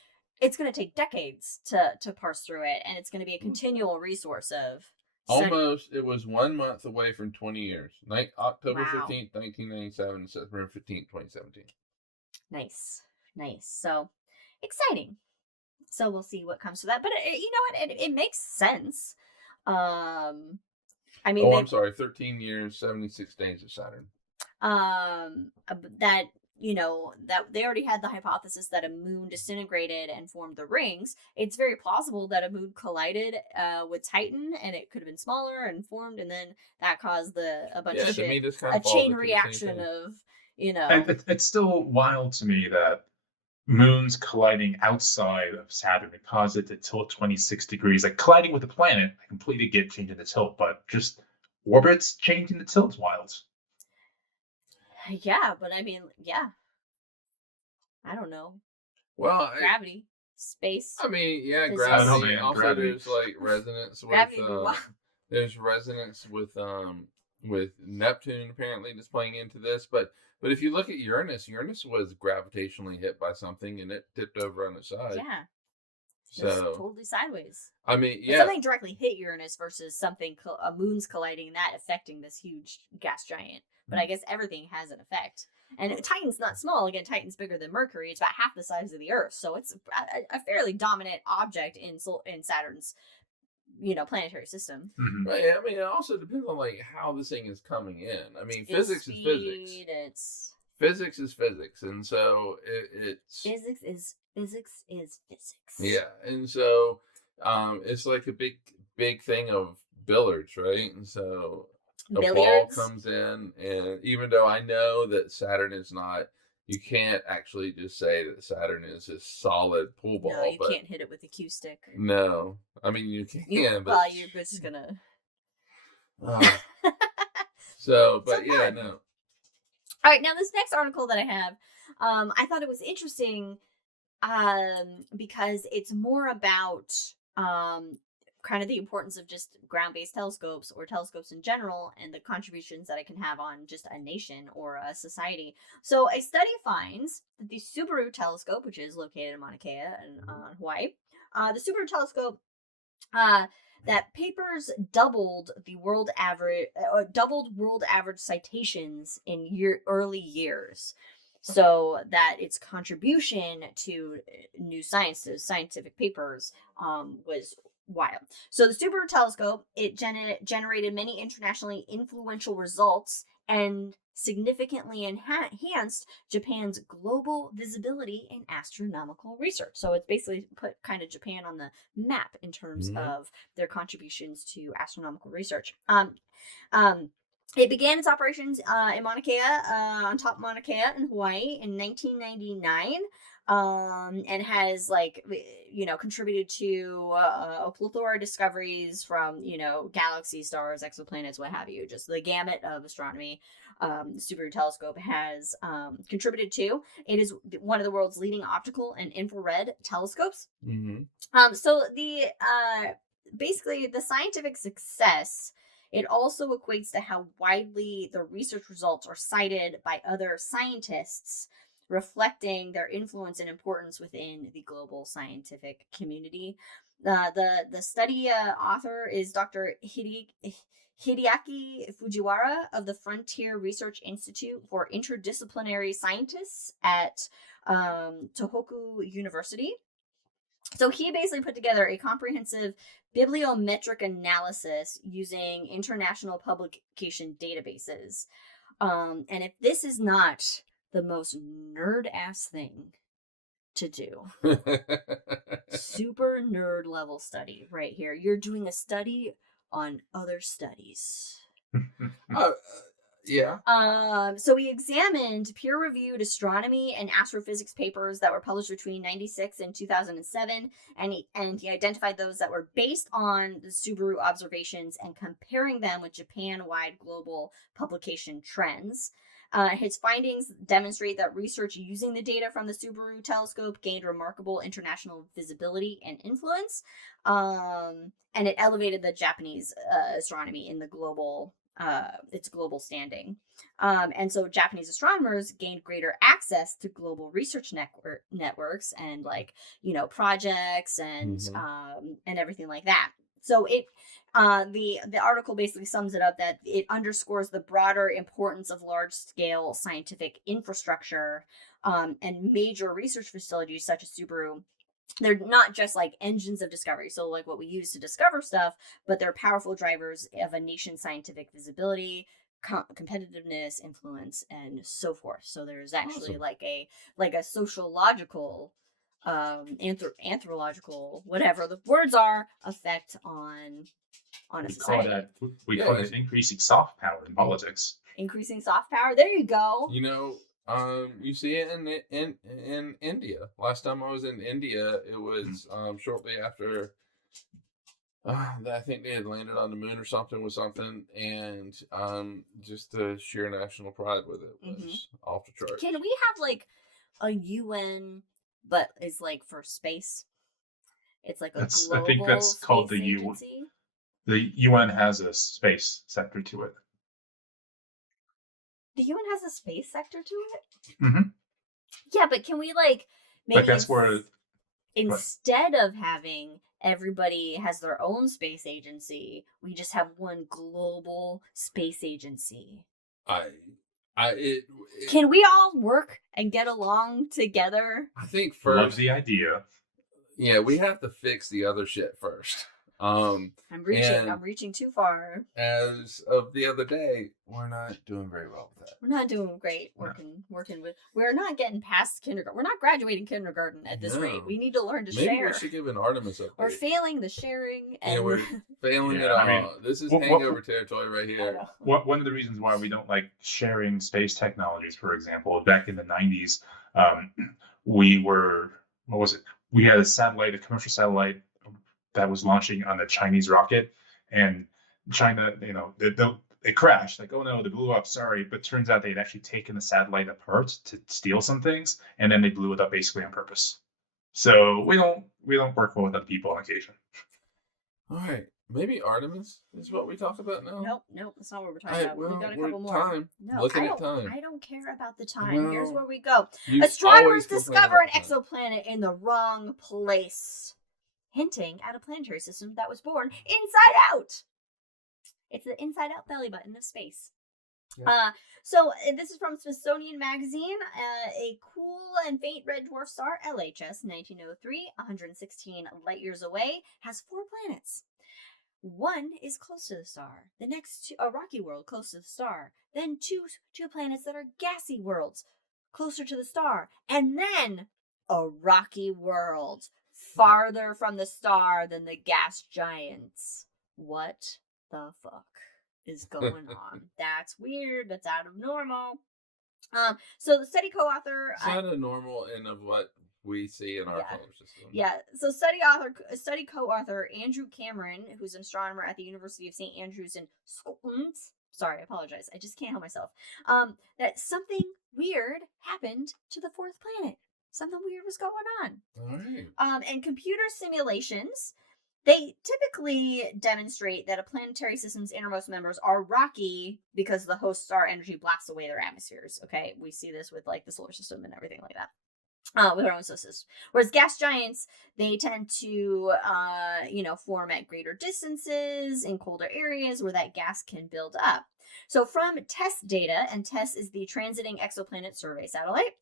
decades to parse through it, and it's gonna be a continual resource of Almost. It was 1 month away from 20 years. October Wow. 15th, 1997, September 15th, 2017. Nice. So exciting. So we'll see what comes to that. But you know what? It makes sense. I mean, I'm sorry. 13 years, 76 days of Saturn. That, you know, that they already had the hypothesis that a moon disintegrated and formed the rings. It's very plausible that a moon collided with Titan, and it could have been smaller and formed, and then that caused a bunch of shit. A chain reaction of, you know. It's still wild to me that moons colliding outside of Saturn and cause it to tilt 26 degrees. Like colliding with the planet, I completely get changing the tilt, but just orbits changing the tilt's wild. Yeah, but I mean, yeah. I don't know. Well, gravity, space. I mean, yeah, physics. gravity. Also, gravity. There's like resonance with. There's resonance with Neptune apparently displaying into this, but if you look at Uranus was gravitationally hit by something and it tipped over on its side. Yeah. So totally sideways. I mean, yeah. But something directly hit Uranus versus a moon's colliding and that affecting this huge gas giant. But I guess everything has an effect. And Titan's not small. Again, Titan's bigger than Mercury. It's about half the size of the Earth. So it's a fairly dominant object in Saturn's, you know, planetary system. Mm-hmm. Right. I mean, it also depends on like how this thing is coming in. I mean, physics is physics. Physics is physics, and so it's physics is physics. Yeah, and so it's like a big thing of billiards, right? And so a ball comes in, and even though I know that Saturn is not, you can't actually just say that Saturn is a solid pool ball. No, you can't hit it with a cue stick. No, I mean you can, but well, you're just gonna. So, but yeah, no. All right, now this next article that I have, I thought it was interesting, because it's more about kind of the importance of just ground-based telescopes or telescopes in general and the contributions that it can have on just a nation or a society. So a study finds that the Subaru telescope, which is located in Mauna Kea in Hawaii, the Subaru telescope, that papers doubled world average citations in early years. So that its contribution to new scientific papers was wild. So the Subaru telescope, it generated many internationally influential results and significantly enhanced Japan's global visibility in astronomical research. So it's basically put kind of Japan on the map in terms of their contributions to astronomical research. It began its operations in Mauna Kea, on top of Mauna Kea in Hawaii in 1999. And has, like, you know, contributed to a plethora of discoveries from, you know, galaxies, stars, exoplanets, what have you, just the gamut of astronomy. The Subaru telescope has contributed to. It is one of the world's leading optical and infrared telescopes. So the basically the scientific success, it also equates to how widely the research results are cited by other scientists, reflecting their influence and importance within the global scientific community. The study author is Dr. Hideaki Fujiwara of the Frontier Research Institute for Interdisciplinary Scientists at Tohoku University. So he basically put together a comprehensive bibliometric analysis using international publication databases. And if this is not the most nerd-ass thing to do, super nerd level study right here. You're doing a study on other studies. Yeah. So we examined peer-reviewed astronomy and astrophysics papers that were published between 1996 and 2007, and he identified those that were based on the Subaru observations and comparing them with Japan-wide global publication trends. His findings demonstrate that research using the data from the Subaru telescope gained remarkable international visibility and influence, and it elevated the Japanese astronomy in the global its global standing. And so Japanese astronomers gained greater access to global research networks and, like, you know, projects and everything like that. So the article basically sums it up that it underscores the broader importance of large scale scientific infrastructure, and major research facilities such as Subaru. They're not just like engines of discovery, so like what we use to discover stuff, but they're powerful drivers of a nation's scientific visibility, competitiveness, influence, and so forth. So there's actually Awesome. like a sociological, anthropological, whatever the words are, effect on a We call society. that we Yeah, call it increasing soft power in politics. Increasing soft power. There you go. you know, you see it in India. Last time I was in India, it was shortly after I think they had landed on the moon or something with something, and just the sheer national pride with it was off the charts. Can we have like a UN, but it's like for space? It's like a I think global that's called space the U. agency. The UN has a space sector to it. The UN has a space sector to it. Mm-hmm. Yeah, but can we like maybe Like that's where instead of having everybody has their own space agency, we just have one global space agency? Can we all work and get along together? I think love first, the idea. yeah, we have to fix the other shit first. I'm reaching too far. As of the other day, we're not doing very well with that. We're not doing great working with. We're not getting past kindergarten. We're not graduating kindergarten at this rate. We need to learn to share. Maybe we should give an Artemis update. We're failing the sharing, and yeah, we're failing it all. This is hangover territory right here. One of the reasons why we don't like sharing space technologies, for example, back in the 90s, we were we had a commercial satellite that was launching on a Chinese rocket, and China, it crashed. Like, oh no, they blew up. Sorry, but turns out they'd actually taken the satellite apart to steal some things, and then they blew it up basically on purpose. So we don't work well with other people on occasion. All right, maybe Artemis is what we talk about now. Nope, that's not what we're talking about. Well, We've got a couple more. Time. No, Looking at time. I don't care about the time. Well, here's where we go. Astronomers discover an exoplanet in the wrong place, hinting at a planetary system that was born inside out. It's the inside out belly button of space. Yeah. So this is from Smithsonian Magazine. A cool and faint red dwarf star, LHS 1903, 116 light years away, has 4 planets. One is close to the star. The next, a rocky world close to the star. Then two planets that are gassy worlds closer to the star. And then a rocky world farther from the star than the gas giants. What the fuck is going on? That's weird. That's out of normal. So the study co-author... It's out of normal and of what we see in our solar system. Yeah. So study co-author Andrew Cameron, who's an astronomer at the University of St. Andrews in Scotland. Sorry, I apologize. I just can't help myself. That something weird happened to the 4th planet. Something weird was going on. All right. And computer simulations, they typically demonstrate that a planetary system's innermost members are rocky because the host star energy blasts away their atmospheres. Okay, we see this with like the solar system and everything like that. With our own solar system. Whereas gas giants, they tend to, form at greater distances in colder areas where that gas can build up. So from TESS data, and TESS is the Transiting Exoplanet Survey Satellite,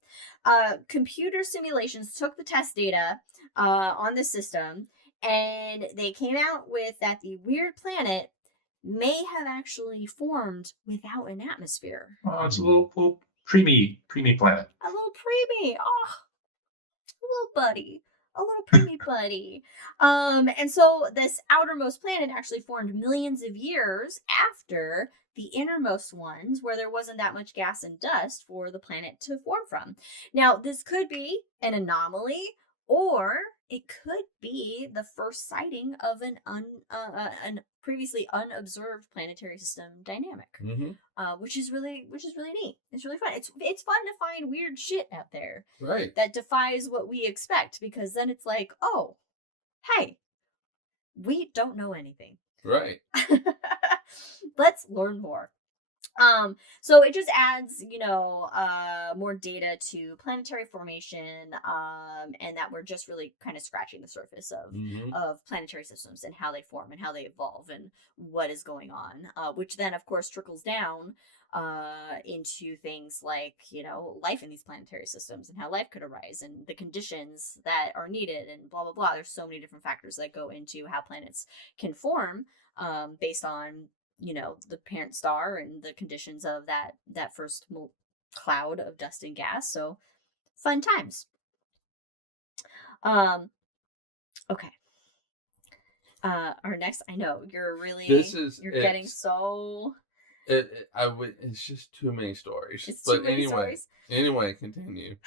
computer simulations took the TESS data on the system, and they came out with that the weird planet may have actually formed without an atmosphere. Oh, it's a little preemie planet. A little preemie. Oh, a little buddy. A little preemie buddy. And so this outermost planet actually formed millions of years after the innermost ones, where there wasn't that much gas and dust for the planet to form from. Now, this could be an anomaly, or it could be the first sighting of an previously unobserved planetary system dynamic, which is really neat. It's really fun. It's fun to find weird shit out there, right? That defies what we expect, because then it's like, oh, hey, we don't know anything, right? Let's learn more. So it just adds, more data to planetary formation, and that we're just really kind of scratching the surface of planetary systems and how they form and how they evolve and what is going on, which then, of course, trickles down into things like, life in these planetary systems and how life could arise and the conditions that are needed and blah, blah, blah. There's so many different factors that go into how planets can form, based on the parent star and the conditions of that first cloud of dust and gas. So fun times. Okay. Our next, I know you're getting so. It's just too many stories. Anyway, continue.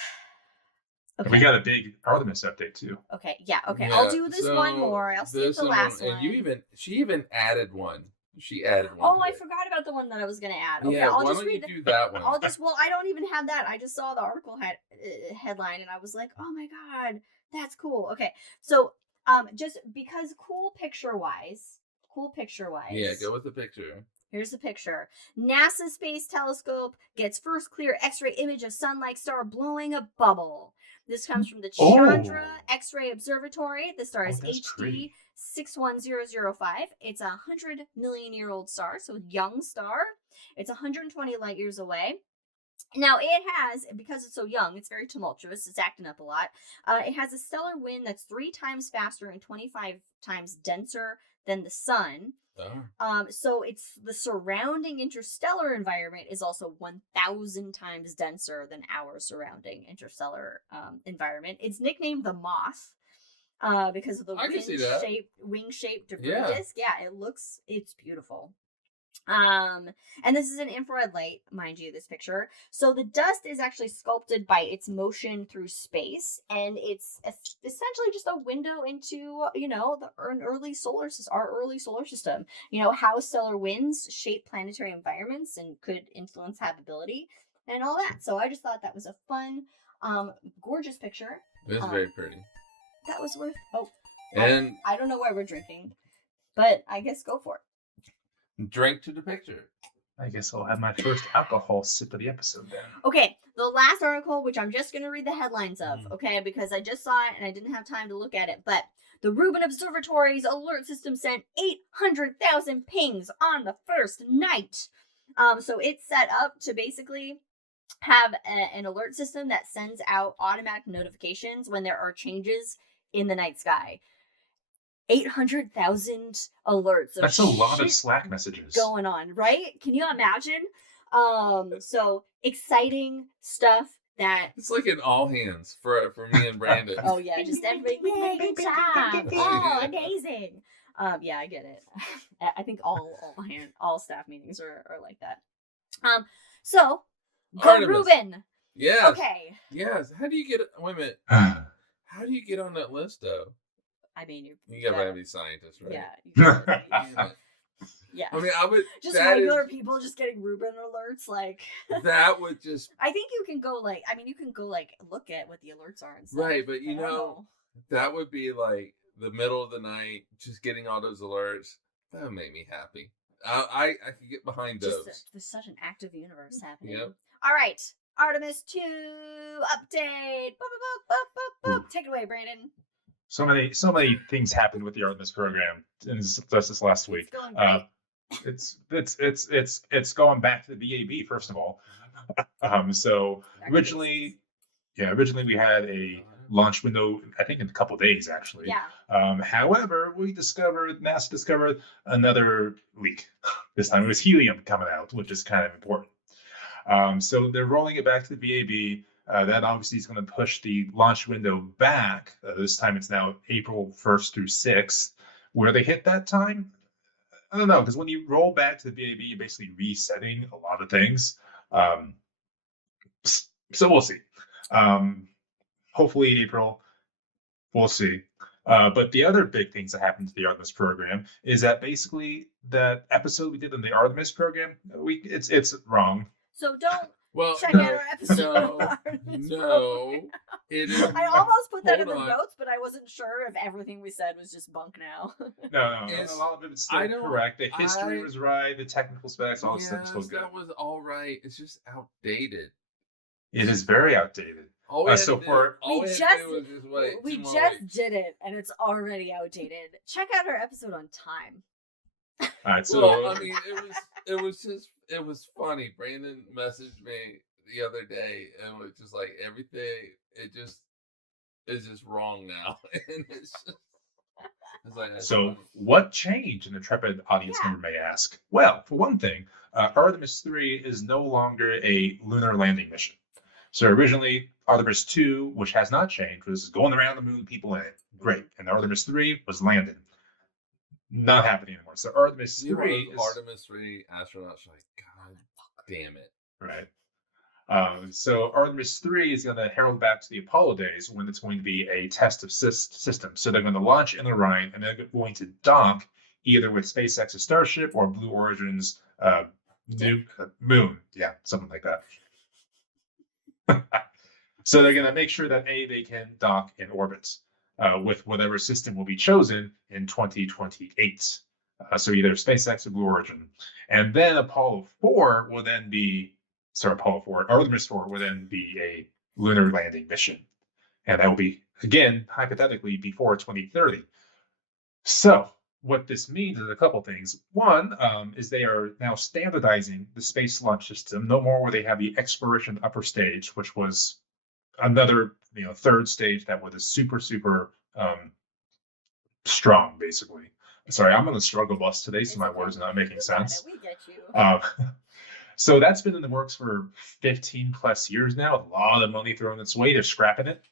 Okay. We got a big Artemis update too. Okay, yeah, okay. Yeah, I'll do this one more. I'll skip the last one. And she even added one. She added one. Oh, today. I forgot about the one that I was going to add. Okay, yeah, I'll why just don't you do that one? I don't even have that. I just saw the article headline and I was like, oh my God, that's cool. Okay, so just because cool picture wise. Yeah, go with the picture. Here's the picture. NASA Space Telescope gets first clear X-ray image of sun-like star blowing a bubble. This comes from the Chandra X-ray Observatory. The star is HD 61005. It's a 100 million year old star, so a young star. It's 120 light years away. Now it has, because it's so young, it's very tumultuous. It's acting up a lot. It has a stellar wind that's 3 times faster and 25 times denser than the sun. So it's the surrounding interstellar environment is also 1,000 times denser than our surrounding interstellar environment. It's nicknamed the Moth because of the wing-shaped debris disk. Yeah, it's beautiful. And this is an infrared light, mind you, this picture. So the dust is actually sculpted by its motion through space, and it's essentially just a window into, our early solar system. How stellar winds shape planetary environments and could influence habitability and all that. So I just thought that was a fun, gorgeous picture. It's very pretty. That was worth. And I don't know why we're drinking, but I guess go for it. Drink to the picture. I guess I'll have my first alcohol sip of the episode then. Okay, the last article, which I'm just going to read the headlines of, okay, because I just saw it and I didn't have time to look at it, but the Rubin Observatory's alert system sent 800,000 pings on the first night. So it's set up to basically have an alert system that sends out automatic notifications when there are changes in the night sky. 800,000 alerts. That's a lot of Slack messages going on, right? Can you imagine? So exciting stuff that it's like an all hands for me and Brandon. Oh yeah, just everybody. Good job! Oh, amazing. Yeah, I get it. I think all staff meetings are like that. So Reuben. Yes. Okay. Yes. How do you get? Wait a minute. How do you get on that list though? I mean, you gotta be scientists, right? Yeah. Yeah. I mean, I would just regular people just getting Reuben alerts, like that would just. I think you can go look at what the alerts are and stuff. Right, but that would be like the middle of the night, just getting all those alerts. That would make me happy. I could get behind those. There's such an active universe happening. Yep. All right, Artemis 2 update. Take it away, Brandon. So many things happened with the Artemis program just this last week. It's going great. It's going back to the VAB first of all. So originally we had a launch window, I think in a couple of days actually. Yeah. However, NASA discovered another leak. This time it was helium coming out, which is kind of important. So they're rolling it back to the VAB. That obviously is going to push the launch window back. This time it's now April 1st through 6th. Where they hit that time? I don't know, because when you roll back to the VAB, you're basically resetting a lot of things. So we'll see. Hopefully in April, we'll see. But the other big things that happened to the Artemis program is that basically that episode we did in the Artemis program, it's wrong. So Well, Check no, out our episode no, on Artemis no. It is. I almost put that in the Hold on. notes, but I wasn't sure if everything we said was just bunk now. No, It's- a lot of it is I still don't- correct. The history I- was right. The technical specs, all that stuff is Yes, still good. that was all right. It's just outdated. It is very outdated. All we had So to do- for- all We had to just- do was just wait. We 2 more just weeks. did it, and it's already outdated. Check out our episode on time. All right, so Well, I mean, it was funny. Brandon messaged me the other day and was just like everything. It just is just wrong now, and it's just. It's like, that's So, funny. what changed? An intrepid audience Yeah. member may ask. Well, for one thing, Artemis 3 is no longer a lunar landing mission. So originally, Artemis 2, which has not changed, was going around the moon, people in it. Great. And Artemis 3 was landing. Not happening anymore. So Artemis You 3 know, is... Artemis 3 astronauts are like, God damn it. Right. So Artemis 3 is going to herald back to the Apollo days when it's going to be a test of system. So they're going to launch in Orion and they're going to dock either with SpaceX's Starship or Blue Origin's new moon. Yeah, something like that. So they're going to make sure that they can dock in orbit with whatever system will be chosen in 2028. So either SpaceX or Blue Origin. And then Apollo 4 will then be Apollo 4, Artemis 4 will then be a lunar landing mission. And that will be, again, hypothetically, before 2030. So what this means is a couple things. One is they are now standardizing the Space Launch System. No more will they have the exploration upper stage, which was another third stage that was super strong, basically. Sorry, I'm on the struggle bus today, so my words are not making sense. We get you. So that's been in the works for 15 plus years now. A lot of money thrown its way. They're scrapping it,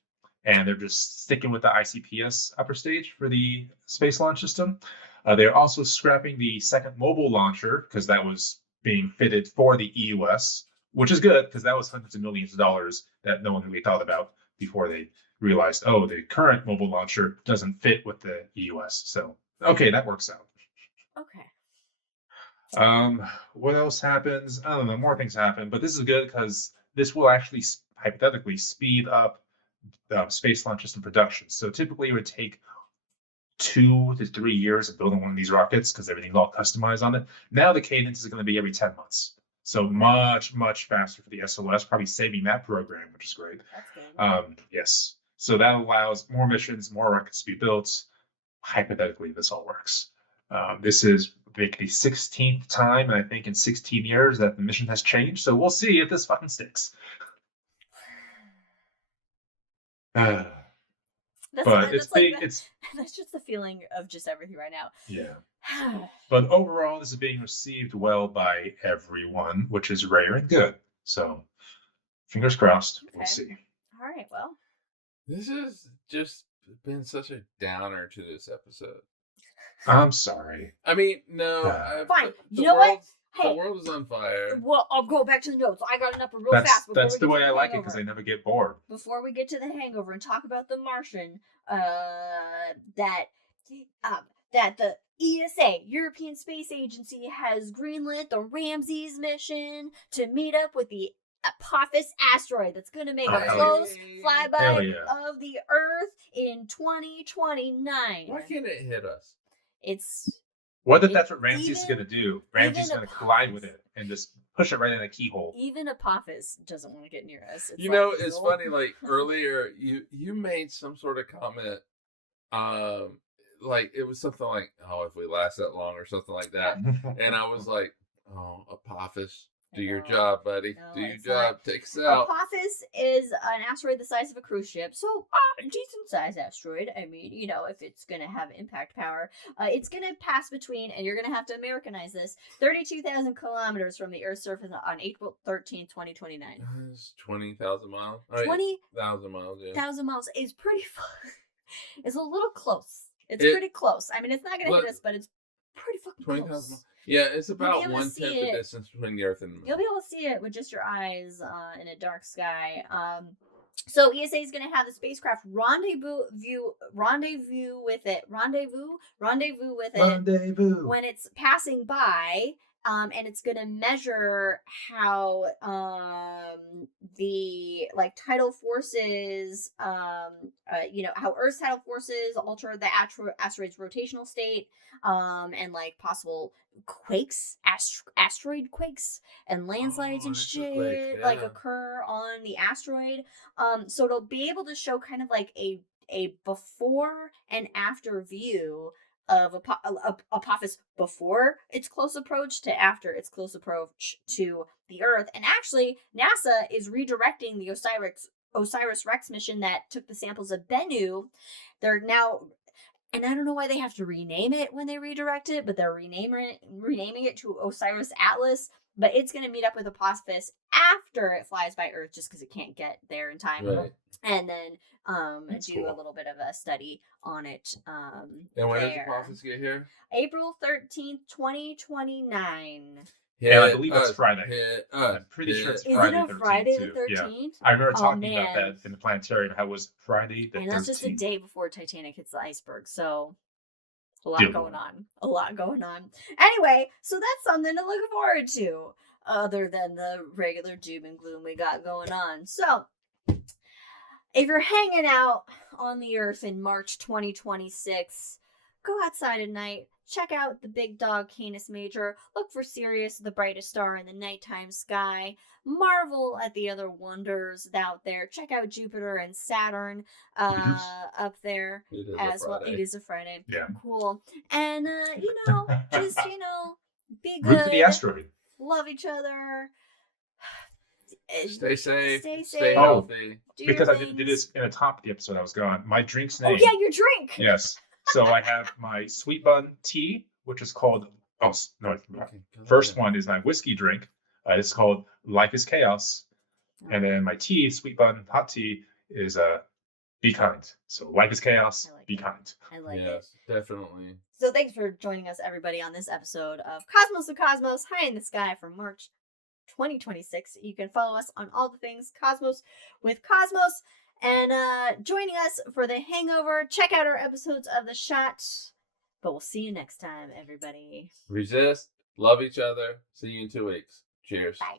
and they're just sticking with the ICPS upper stage for the Space Launch System. They're also scrapping the second mobile launcher because that was being fitted for the EUS, which is good because that was hundreds of millions of dollars that no one really thought about before they realized, oh, the current mobile launcher doesn't fit with the EUS. So, okay, that works out. Okay. What else happens? I don't know, more things happen, but this is good because this will actually hypothetically speed up the Space Launch System production. So typically it would take 2 to 3 years of building one of these rockets because everything's all customized on it. Now the cadence is going to be every 10 months. So much faster for the SLS, probably saving that program, which is great. That's good. Yes. So that allows more missions, more rockets to be built. Hypothetically, this all works. This is the 16th time, and I think in 16 years that the mission has changed. So we'll see if this fucking sticks. But it's big. That's just the feeling of just everything right now. Yeah. But overall, this is being received well by everyone, which is rare and good. So fingers crossed. Okay. We'll see. All right. Well, This has just been such a downer to this episode. I'm sorry. I mean, no. Fine. The You know what? world- Hey. The world is on fire. Well, I'll go back to the notes. I got it up real fast. before That's we the get way to I like it Hangover. because I never get bored. Before we get to the Hangover and talk about the Martian, that the ESA, European Space Agency, has greenlit the Ramses mission to meet up with the Apophis asteroid that's going to make a Hell close Hell flyby yeah. of the Earth in 2029. Why can't it hit us? It's What if that's what Ramses is even- going to do? Ramses is even going to collide Apophis. with it and just push it right in a keyhole. even Apophis doesn't want to get near us. It's You know, like, it's "Nope." funny. Like earlier, you made some sort of comment. Like it was something like, "Oh, if we last that long," or something like that. And I was like, "Oh, Apophis, do your No. job, buddy. No, Do your it's job. not. Take us out." Apophis is an asteroid the size of a cruise ship, so a decent sized asteroid. I mean, if it's going to have impact power, it's going to pass between, and you're going to have to Americanize this, 32,000 kilometers from the Earth's surface on April 13th, 2029. It's 20,000 miles. 20,000 1,000 miles. Yeah. miles is pretty far. It's a little close. It's It- pretty close. I mean, it's not going to hit Look, us, but it's pretty fucking 20,000 close. miles. Yeah, it's be about able to 1/10 see the it. distance between the Earth and the Moon. You'll be able to see it with just your eyes in a dark sky. So ESA is going to have the spacecraft rendezvous with it Rendezvous. when it's passing by, and it's going to measure how the tidal forces, how Earth's tidal forces alter the asteroid's rotational state, and possible quakes, asteroid quakes, and landslides and shit occur on the asteroid. So it'll be able to show kind of a before and after view of Apophis before its close approach to after its close approach to the Earth. And actually, NASA is redirecting the OSIRIS-REx mission that took the samples of Bennu. They're now, and I don't know why they have to rename it when they redirect it, but they're renaming it to OSIRIS-ATLAS. But it's going to meet up with Apophis after it flies by Earth, just because it can't get there in time. Right. And then do cool. a little bit of a study on it. And when does Apophis get here? April 13th, 2029. Yeah, I believe that's Friday. I'm pretty sure it's Friday. Is it a Friday the 13th? Yeah. I remember talking about that in the planetarium. How it was Friday the 13th. And that's just a day before Titanic hits the iceberg. So a lot going on. Anyway, so that's something to look forward to, other than the regular doom and gloom we got going on. So if you're hanging out on the Earth in March 2026, go outside at night. Check out the big dog Canis Major. Look for Sirius, the brightest star in the nighttime sky. Marvel at the other wonders out there. Check out Jupiter and Saturn up there as well. It is a Friday. Yeah. Cool. And, just, be good. Root for the asteroid. Love each other. Stay safe. Stay healthy. Because I did this in the top of the episode I was gone. My drink's name. Oh, yeah, your drink. Yes. So I have my sweet bun tea, which is called. First one is my whiskey drink. It's called Life is Chaos. And then my tea, sweet bun hot tea, is Be Kind. So Life is Chaos, Be Kind. I like it. Yes, definitely. So thanks for joining us, everybody, on this episode of Cosmos to Cosmos, High in the Sky for March 2026. You can follow us on all the things Cosmos with Cosmos. And joining us for the hangover, check out our episodes of The Shot. But we'll see you next time, everybody. Resist, love each other. See you in 2 weeks. Cheers. Bye.